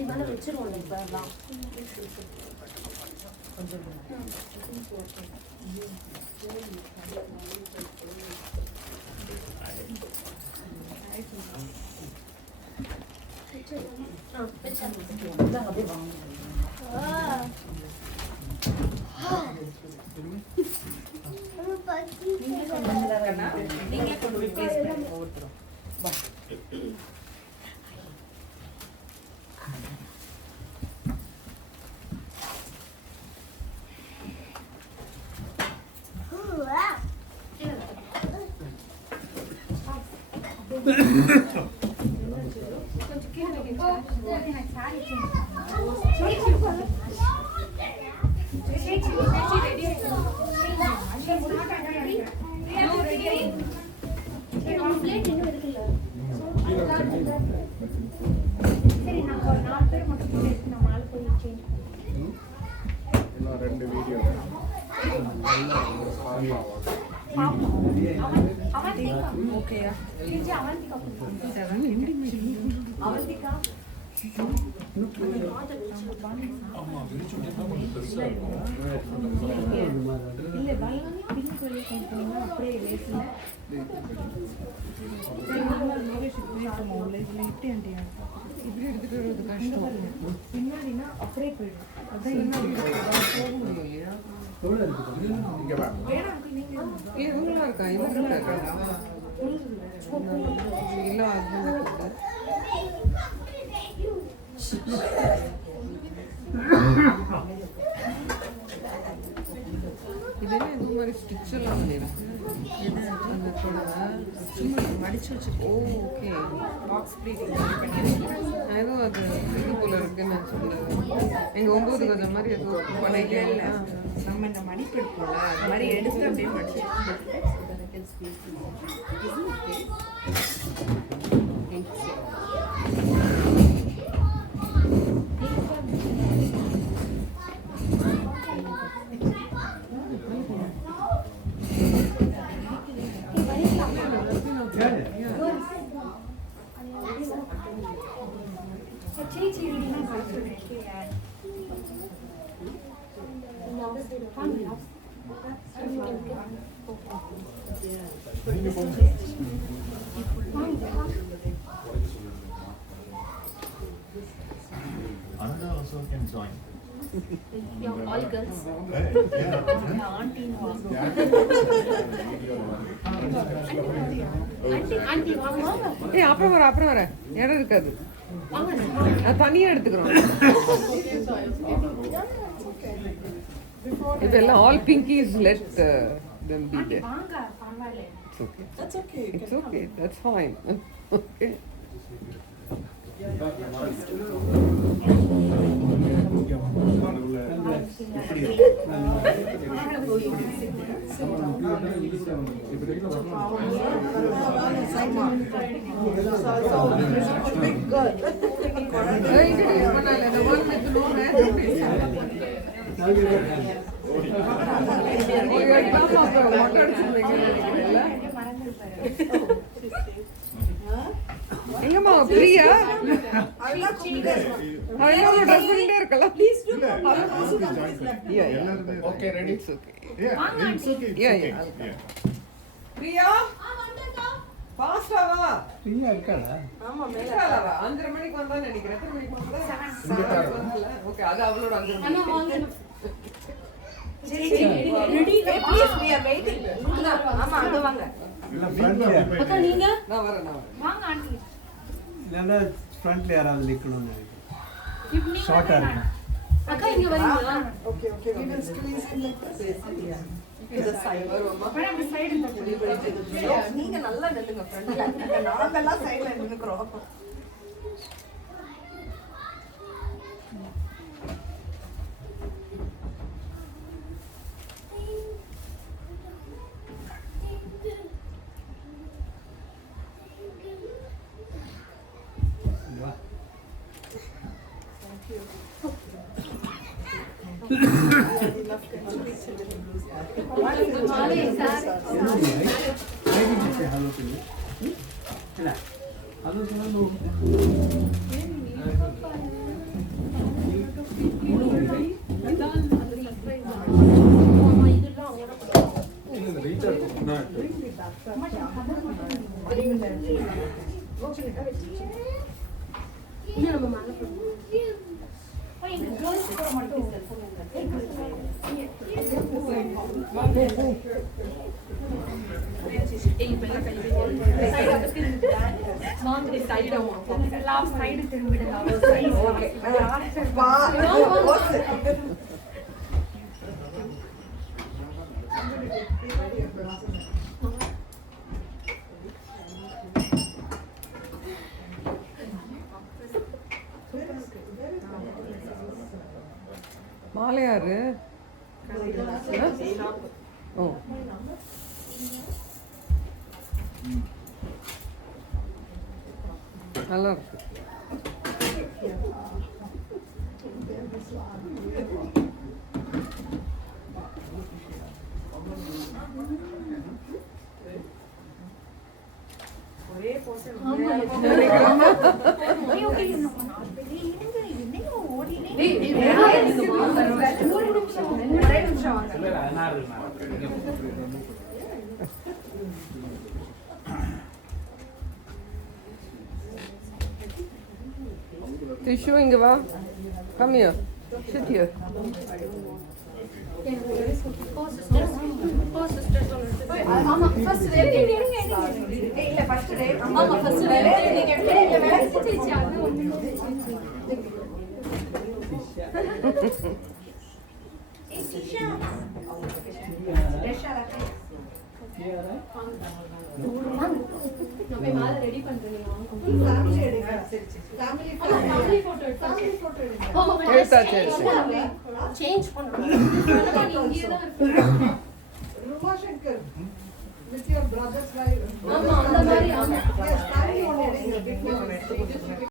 இதனால வச்சிருவோம் இப்ப எல்லாம். நீங்க கொண்டு போய் பேஸ் பண்ணுங்க ஒவ்வொருத்தரும். கொஞ்சம் கீழே வைங்க. எனக்கு சாரி சரி, நான் ஒரு 4 பேர் மட்டும் போய் எடுத்து நம்ம ஆளு போய் சேஞ்ச் இன்னும் 2 வீடியோ. ஓகேயா? அவந்திகா ஆமா வெளிச்சம் தான் கொஞ்சம் பெருசா இருக்கும். இல்ல பலூன் பிங்க் கலர் கம்பெனினா அப்படியே லேஸ்ல இப்படி எடுத்துட்டு வர்றது கஷ்டம். பின்னாடினா அப்படியே போயிடும். அதான் போக முடியும் இல்லையா? இங்க வா. இவங்களா இருக்கா? இவங்களா இருக்கா? இல்ல அது இதெல்லாம் இந்த மாதிரி ஸ்டிச் எல்லாம் பண்ணிருக்கு. அந்த சும்மா மடிச்சு வச்சு. ஓ ஓகே. பாக்ஸ் ப்ளீட்டிங் பண்ணிருக்கேன். ஏதோ அது இது போல இருக்குன்னு நான் சொல்லுவேன். எங்க 9 கஜம் மாதிரி ஏதோ பண்ணிக்கல. இல்ல நம்ம இந்த மடிப்பு எடுப்போம்ல, அந்த மாதிரி எடுத்து அப்படியே மடிச்சு. Another also can join. You're all girls. Auntie, வாங்க. ஏய் அப்புறம் வர இடம் இருக்காது. நான் தனியா எடுத்துக்கிறோம். இதெல்லாம் all pinkies let them be there. வாங்க பரவாயில்லை. It's okay. It's okay. That's fine. Okay. எங்கம்மா பிரியா அவங்களோட ஹஸ்பண்டே இருக்கலாம். Okay ready it's okay. yeah. Priya ஃபாஸ்டா வா. ஃப்ரீயா இருக்காடா? ஆமா மேல வா. 5:30 மணிக்கு வந்தா நினைக்கிறேன். எத்தனை மணிக்கு வந்தா? ஓகே அது அவளோட 5:30 மணிக்கு. Please we are waiting. ஆமா அங்க வாங்க. இல்ல ஃப்ரண்ட்ல அக்கா நீங்க நான் வரேன். வாங்க ஆண்டி. இல்ல ஃப்ரண்ட்ல யாராவது நிக்கணும்னு நினைக்கிறேன். இப்ப ஷார்ட்டா இருக்கு. அக்கா இங்க வரீங்களா? Okay okay we will squeeze in like this. இது சைடு வருமா? மேடம் இந்த சைடு இந்த நீங்க நல்லா நில்லுங்க ஃப்ரண்ட்ல. நாங்க எல்லாம் சைடுல நின்னுக்குறோம். ஹலோ சொல்லு. இல்ல அது சொல்லு. சைடு திரும்பிடுங்க. மாலையாரு ஓ நல்லா இருக்கு. ஒரே போஷன் டிஷ்யூ இங்க வா. Come here. Chit here. ஆமா ஃபர்ஸ்ட் டே இல்ல ஃபர்ஸ்ட் டே ஆமா ஃபர்ஸ்ட் டே நீங்க வேலை செஞ்சு அது வந்து நம்ம மாலை ரெடி பண்றீங்க ஃபேமிலி போட்டோ சேஞ்ச் பண்றோம் இங்கே தான் இருக்கு Rumashankar, with your brother's wife. ஆமா அந்த மாதிரி ஆமா Yes, family only.